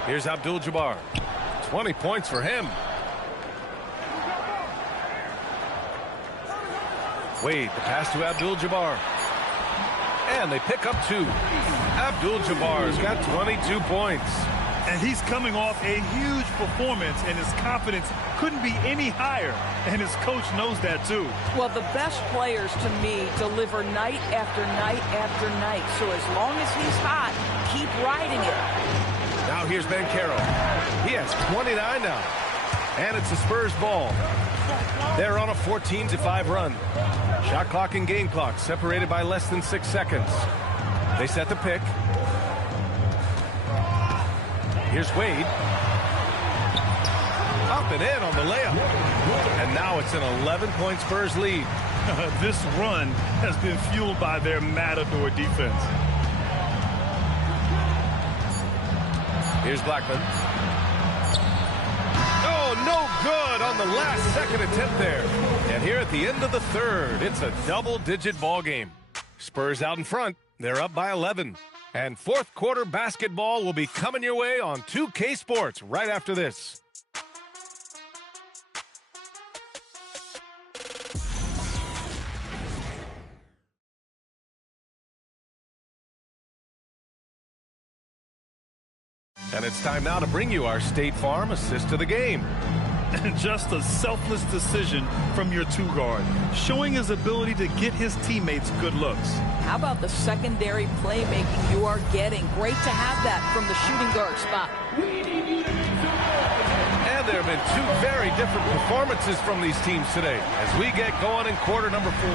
Here's Abdul-Jabbar. 20 points for him. Wade, the pass to Abdul-Jabbar. And they pick up 2. Abdul-Jabbar's got 22 points. And he's coming off a huge performance, and his confidence couldn't be any higher. And his coach knows that, too. Well, the best players, to me, deliver night after night after night. So as long as he's hot, keep riding it. Now here's Ben Carroll. He has 29 now. And it's the Spurs ball. They're on a 14-5 run. Shot clock and game clock separated by less than 6 seconds. They set the pick. Here's Wade. Up and in on the layup. And now it's an 11-point Spurs lead. This run has been fueled by their matador defense. Here's Blackman. Oh, no good on the last second attempt there. And here at the end of the third, it's a double-digit ball game. Spurs out in front. They're up by 11. And fourth quarter basketball will be coming your way on 2K Sports right after this. And it's time now to bring you our State Farm assist to the game. And just a selfless decision from your two-guard, showing his ability to get his teammates good looks. How about the secondary playmaking you are getting? Great to have that from the shooting guard spot. And there have been 2 very different performances from these teams today as we get going in quarter number 4.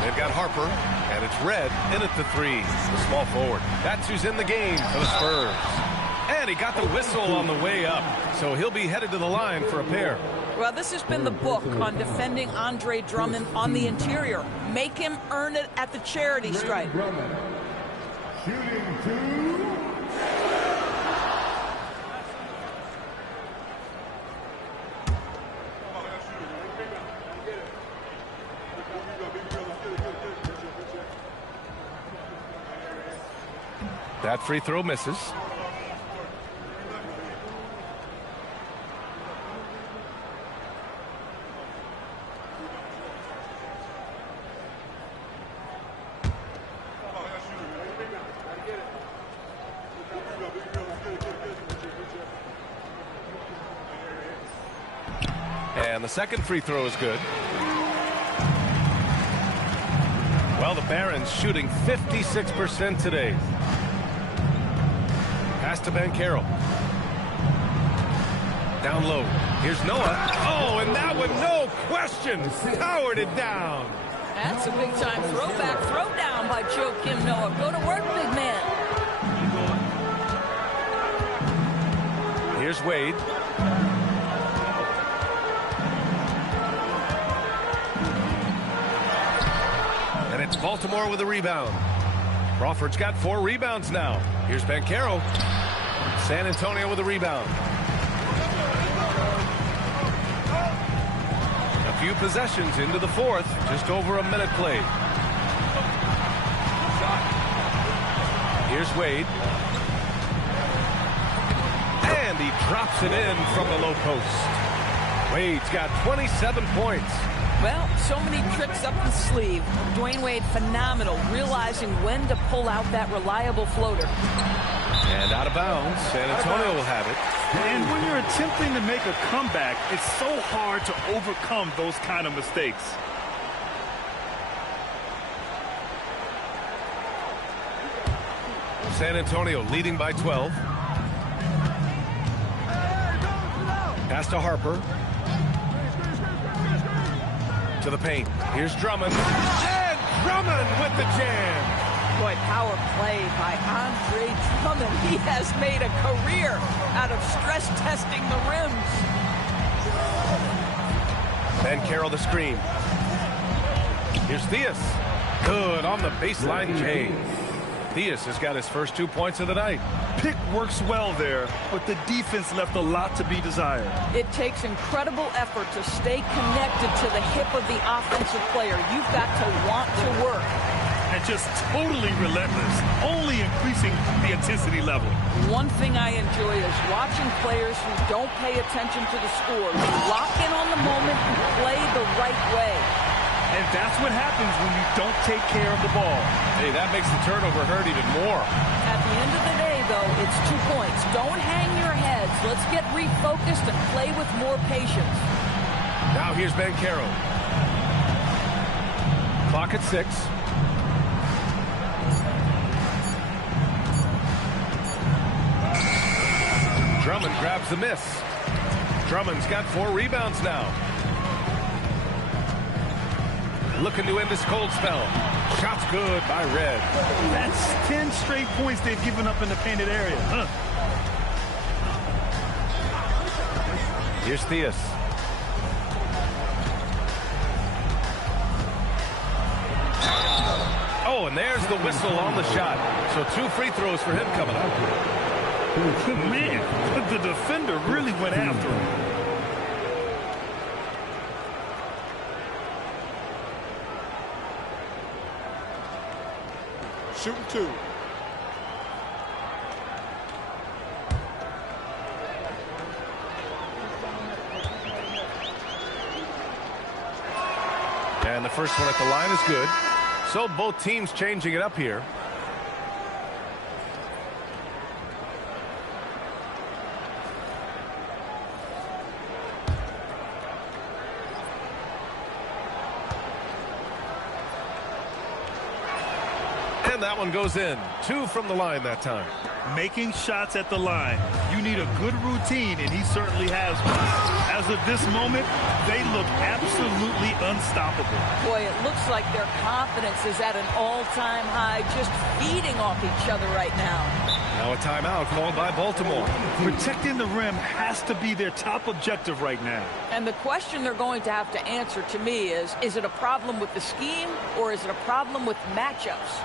They've got Harper, and it's Red in at the 3, the small forward. That's who's in the game for the Spurs. And he got the whistle on the way up, so he'll be headed to the line for a pair. Well, this has been the book on defending Andre Drummond on the interior. Make him earn it at the charity stripe. Shooting 2. That free throw misses. And the second free throw is good. Well, the Barons shooting 56% today. Pass to Ben Carroll. Down low. Here's Noah. Oh, and that one, no question, powered it down. That's a big-time throwback throwdown by Joakim Noah. Go to work, big man. Here's Wade. And it's Baltimore with a rebound. Crawford's got 4 rebounds now. Here's Banchero. San Antonio with a rebound. A few possessions into the 4th. Just over a minute played. Here's Wade. And he drops it in from the low post. Wade's got 27 points. Well, so many tricks up the sleeve. Dwayne Wade, phenomenal, realizing when to pull out that reliable floater. And out of bounds, San Antonio will have it. And when you're attempting to make a comeback, it's so hard to overcome those kind of mistakes. San Antonio leading by 12. Pass to Harper. To the paint. Here's Drummond. And Drummond with the jam. Boy, power play by Andre Drummond. He has made a career out of stress testing the rims. Banchero the screen. Here's Theus. Good on the baseline, Jay. Theus has got his first 2 points of the night. Pick works well there, but the defense left a lot to be desired. It takes incredible effort to stay connected to the hip of the offensive player. You've got to want to work. And just totally relentless, only increasing the intensity level. One thing I enjoy is watching players who don't pay attention to the score. They lock in on the moment and play the right way. And that's what happens when you don't take care of the ball. Hey, that makes the turnover hurt even more. At the end of the day, though, it's 2 points. Don't hang your heads. Let's get refocused and play with more patience. Now here's Banchero. Clock at 6. Drummond grabs the miss. Drummond's got 4 rebounds now. Looking to end this cold spell. Shot's good by Red. That's 10 straight points they've given up in the painted area. Here's Theus. Oh, and there's the whistle on the shot. So 2 free throws for him coming up. Man, the defender really went after him. Shooting 2. And the first one at the line is good. So both teams changing it up here. And that one goes in. 2 from the line that time. Making shots at the line. You need a good routine, and he certainly has one. As of this moment, they look absolutely unstoppable. Boy, it looks like their confidence is at an all-time high, just feeding off each other right now. Now a timeout called by Baltimore. Protecting the rim has to be their top objective right now. And the question they're going to have to answer to me is it a problem with the scheme or is it a problem with matchups?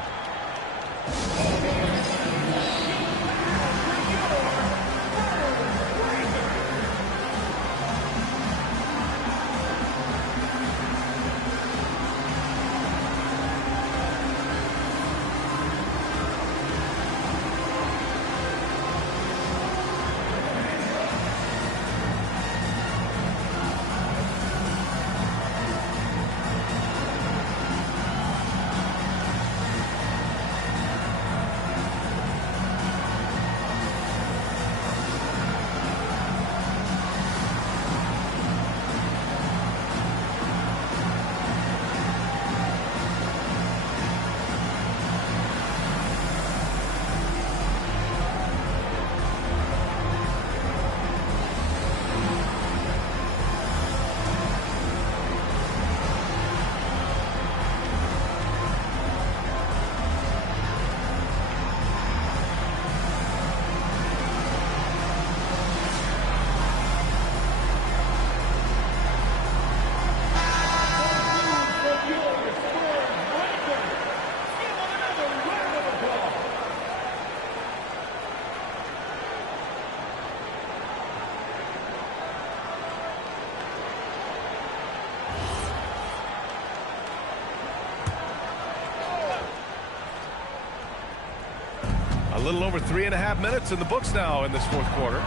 little over 3.5 minutes in the books now in this fourth quarter.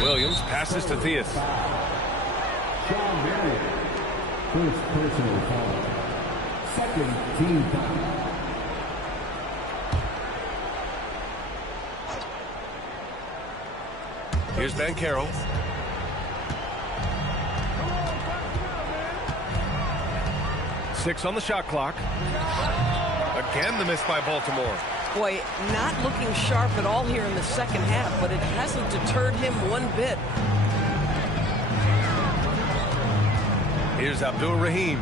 Williams passes to Theus. First personal foul. Second team foul. Here's Banchero. Six on the shot clock. Again, the miss by Baltimore. Boy, not looking sharp at all here in the second half, but it hasn't deterred him one bit. Here's Abdul-Rahim.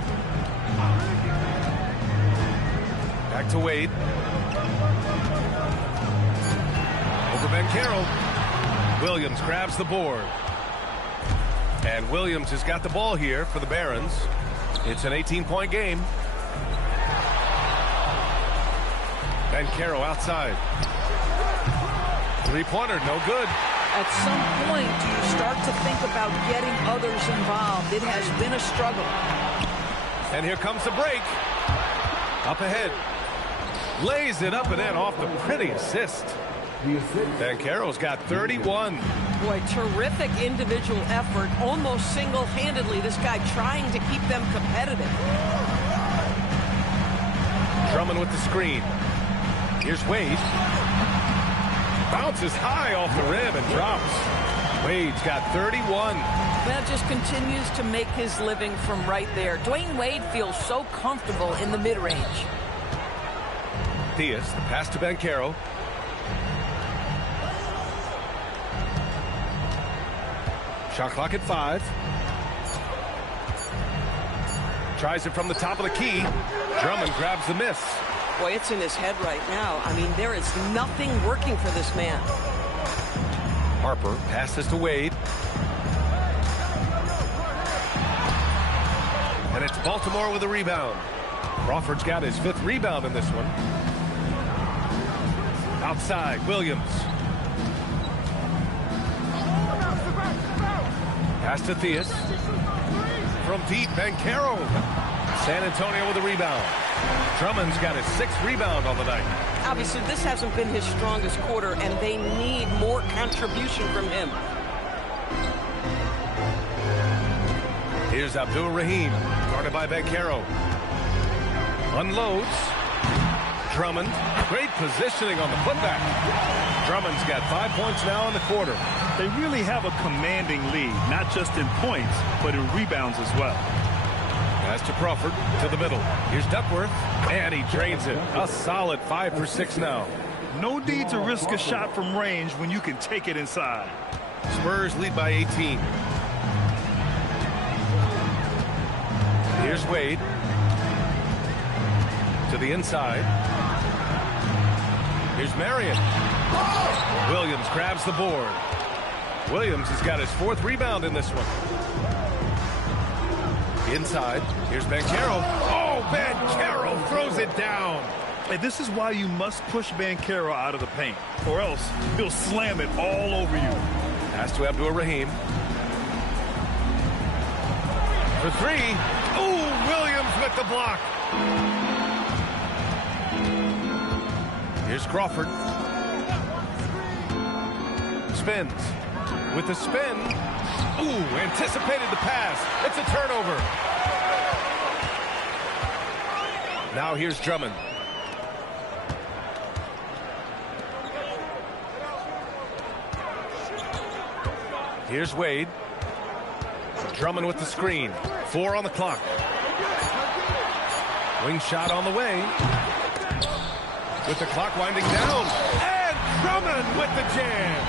Back to Wade. Over Banchero. Williams grabs the board. And Williams has got the ball here for the Barons. It's an 18-point game. Banchero outside. Three-pointer, no good. At some point, do you start to think about getting others involved? It has been a struggle. And here comes the break. Up ahead. Lays it up and in off the pretty assist. Banchero's got 31. Boy, terrific individual effort. Almost single-handedly, this guy trying to keep them competitive. Drummond with the screen. Here's Wade. Bounces high off the rim and drops. Wade's got 31. That just continues to make his living from right there. Dwayne Wade feels so comfortable in the mid-range. Theus, the pass to Banchero. Shot clock at 5. Tries it from the top of the key. Drummond grabs the miss. Boy, it's in his head right now. I mean, there is nothing working for this man. Harper passes to Wade. And it's Baltimore with a rebound. Crawford's got his 5th rebound in this one. Outside, Williams. Pass to Theus. From deep, Banchero. San Antonio with a rebound. Drummond's got his 6th rebound on the night. Obviously, this hasn't been his strongest quarter, and they need more contribution from him. Here's Abdul-Rahim, guarded by Banchero. Unloads. Drummond, great positioning on the putback. Drummond's got 5 points now in the quarter. They really have a commanding lead, not just in points, but in rebounds as well. Pass to Crawford, to the middle. Here's Duckworth, and he drains it. A solid 5 for 6 now. No need to risk a shot from range when you can take it inside. Spurs lead by 18. Here's Wade. To the inside. Here's Marion. Williams grabs the board. Williams has got his 4th rebound in this one. Inside. Here's Banchero. Oh, Banchero throws it down. And this is why you must push Banchero out of the paint, or else he'll slam it all over you. Pass to Abdul-Rahim. For 3. Ooh, Williams with the block. Here's Crawford. Spins. With the spin. Ooh, anticipated the pass. It's a turnover. Now here's Drummond. Here's Wade. Drummond with the screen. 4 on the clock. Wing shot on the way. With the clock winding down. And Drummond with the jam.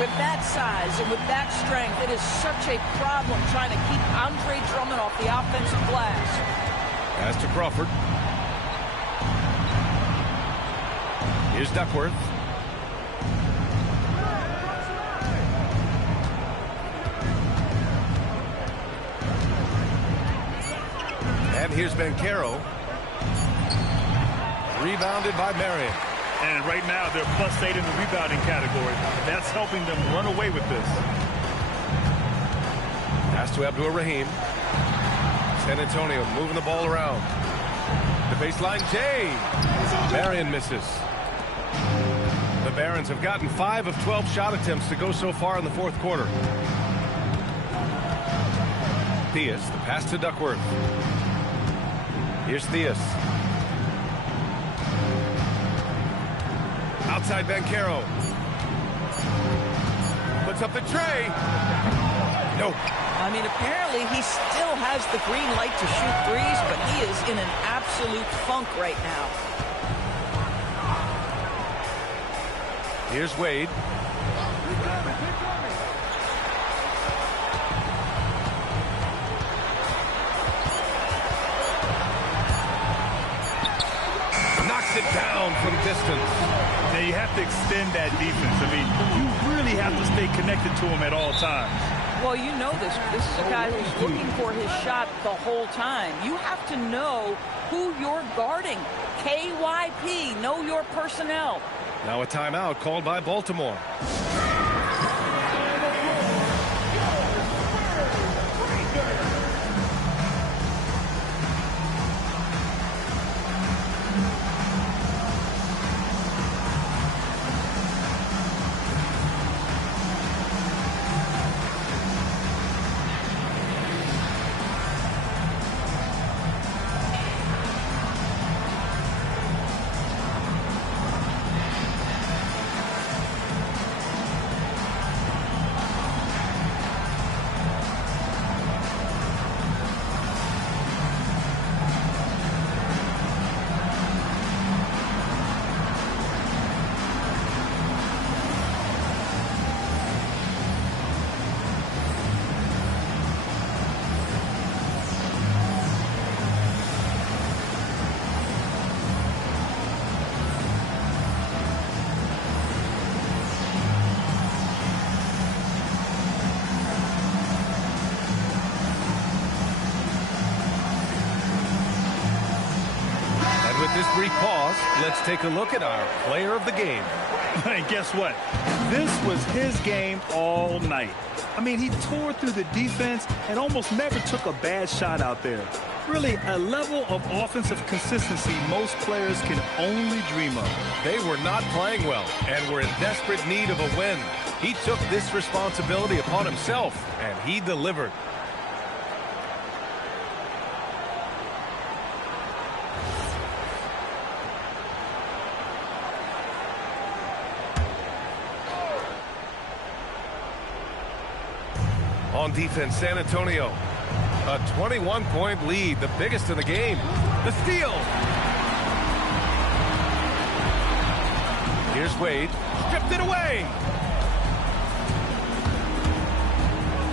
With that size and with that strength, it is such a problem trying to keep Andre Drummond off the offensive glass. Pass to Crawford. Here's Duckworth. And here's Banchero. Rebounded by Marion. And right now, they're +8 in the rebounding category. That's helping them run away with this. Pass to Abdul-Rahim. San Antonio moving the ball around. The baseline, Jay. Marion misses. Barons have gotten 5 of 12 shot attempts to go so far in the fourth quarter. Theus, the pass to Duckworth. Here's Theus. Outside Banchero. Puts up the tray. Nope. I mean, apparently he still has the green light to shoot threes, but he is in an absolute funk right now. Here's Wade. Knocks it down from distance. Now you have to extend that defense. I mean, you really have to stay connected to him at all times. Well, you know this. This is a guy who's looking for his shot the whole time. You have to know who you're guarding. KYP, know your personnel. Now a timeout called by Baltimore. This brief pause, let's take a look at our player of the game. And guess what? This was his game all night. I mean, he tore through the defense and almost never took a bad shot out there. Really, a level of offensive consistency most players can only dream of. They were not playing well and were in desperate need of a win. He took this responsibility upon himself, and he delivered. On defense, San Antonio. A 21-point lead, the biggest in the game. The steal. Here's Wade. Stripped it away.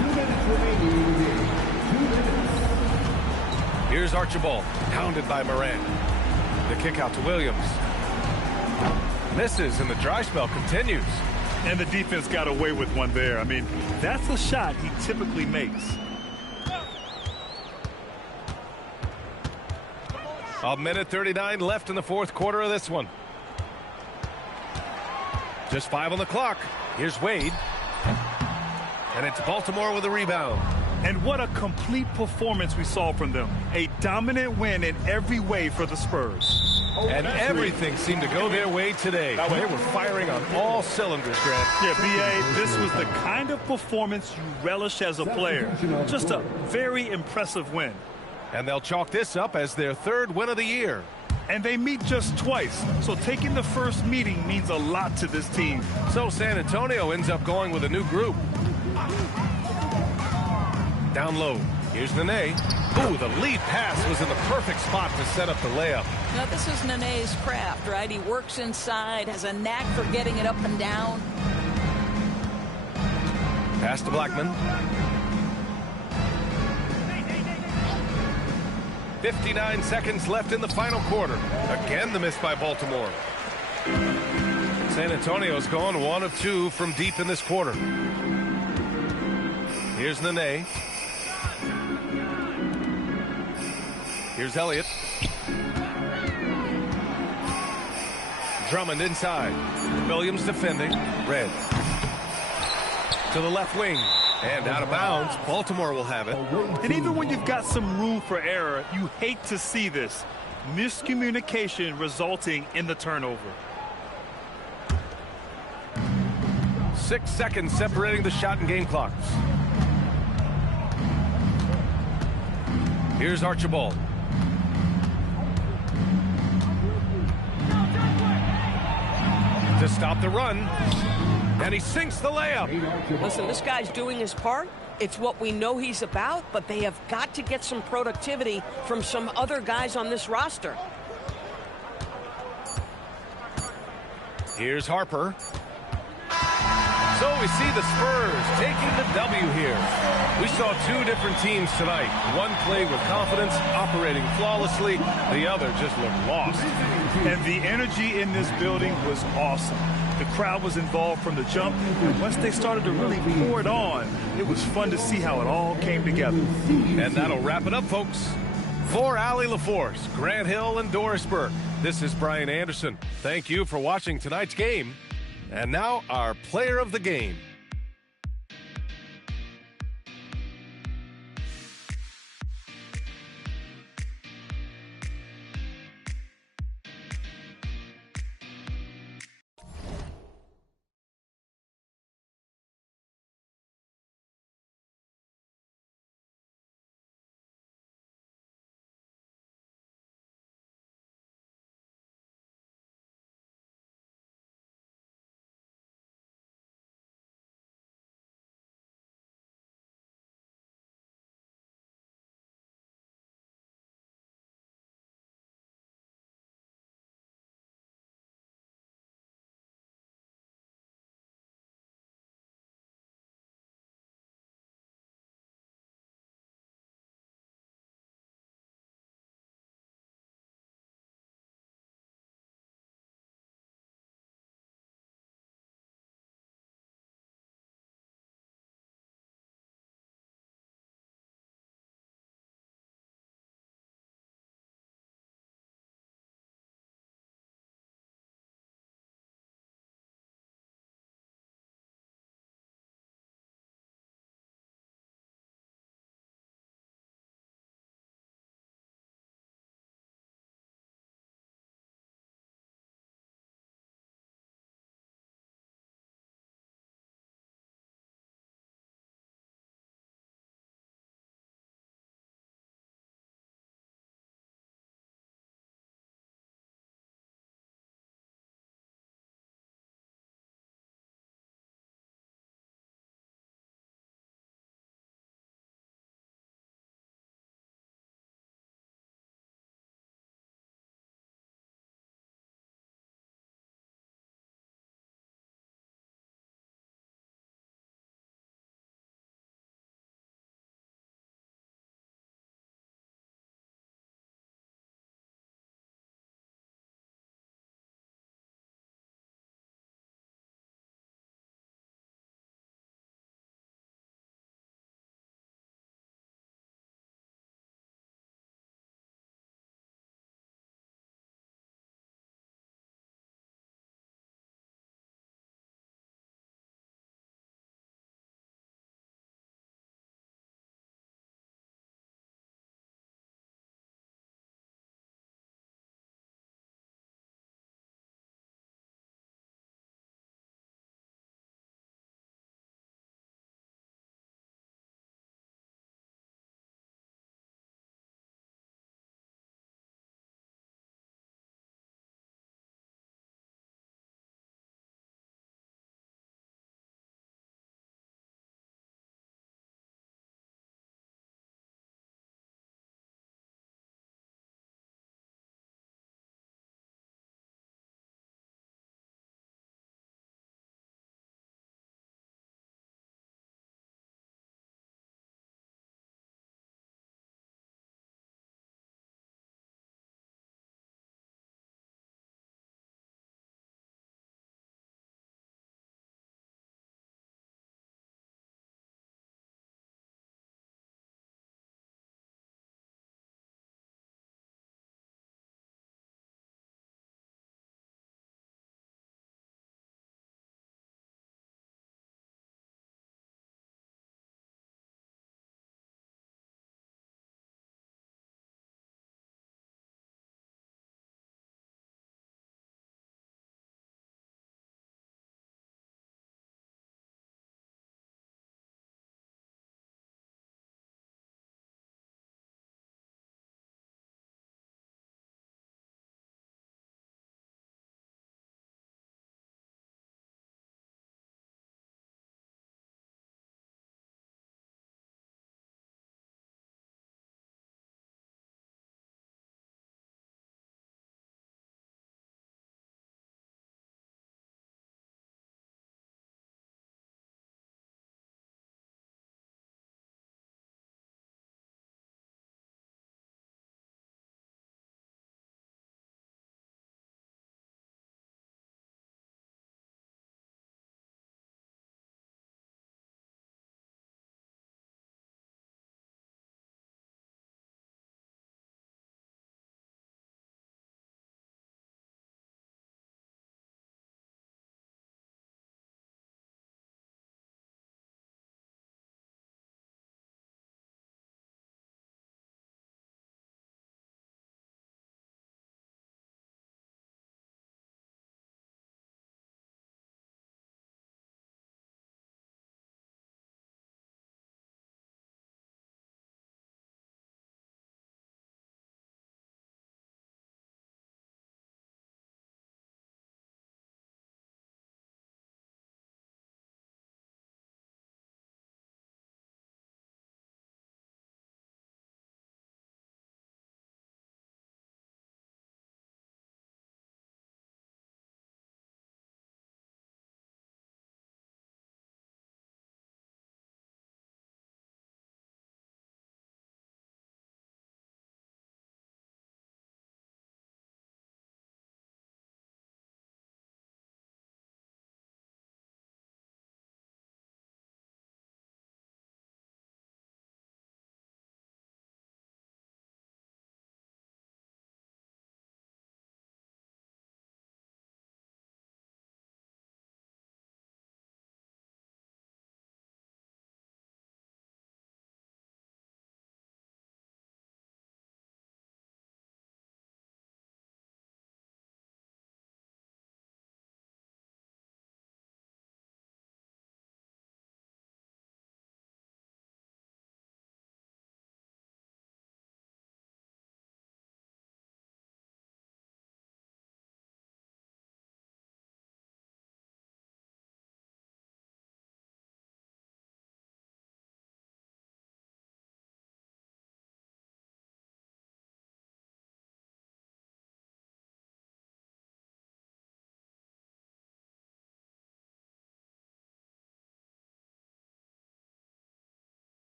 2 minutes remaining in the game. 2 minutes. Here's Archibald, hounded by Moran. The kick out to Williams. Misses, and the dry spell continues. And the defense got away with one there. I mean, that's a shot he typically makes. A minute 39 left in the fourth quarter of this one. Just 5 on the clock. Here's Wade. And it's Baltimore with a rebound. And what a complete performance we saw from them. A dominant win in every way for the Spurs. And everything seemed to go their way today. They were firing on all cylinders, Grant. Yeah, B.A., this was the kind of performance you relish as a player. Just a very impressive win. And they'll chalk this up as their 3rd win of the year. And they meet just twice, so taking the first meeting means a lot to this team. So San Antonio ends up going with a new group. Down low. Here's Nene. Ooh, the lead pass was in the perfect spot to set up the layup. Now, this is Nene's craft, right? He works inside, has a knack for getting it up and down. Pass to Blackman. 59 seconds left in the final quarter. Again, the miss by Baltimore. San Antonio's gone 1 of 2 from deep in this quarter. Here's Nene. Here's Elliott. Drummond inside. Williams defending. Red. To the left wing. And out of bounds. Baltimore will have it. And even when you've got some room for error, you hate to see this. Miscommunication resulting in the turnover. 6 seconds separating the shot and game clocks. Here's Archibald. To stop the run. And he sinks the layup. Listen, this guy's doing his part. It's what we know he's about, but they have got to get some productivity from some other guys on this roster. Here's Harper. So we see the Spurs taking the W here. We saw two different teams tonight. One played with confidence, operating flawlessly. The other just looked lost. And the energy in this building was awesome. The crowd was involved from the jump, and once they started to really pour it on, it was fun to see how it all came together. And that'll wrap it up, folks. For Allie LaForce, Grant Hill, and Doris Burke, this is Brian Anderson. Thank you for watching tonight's game. And now our player of the game.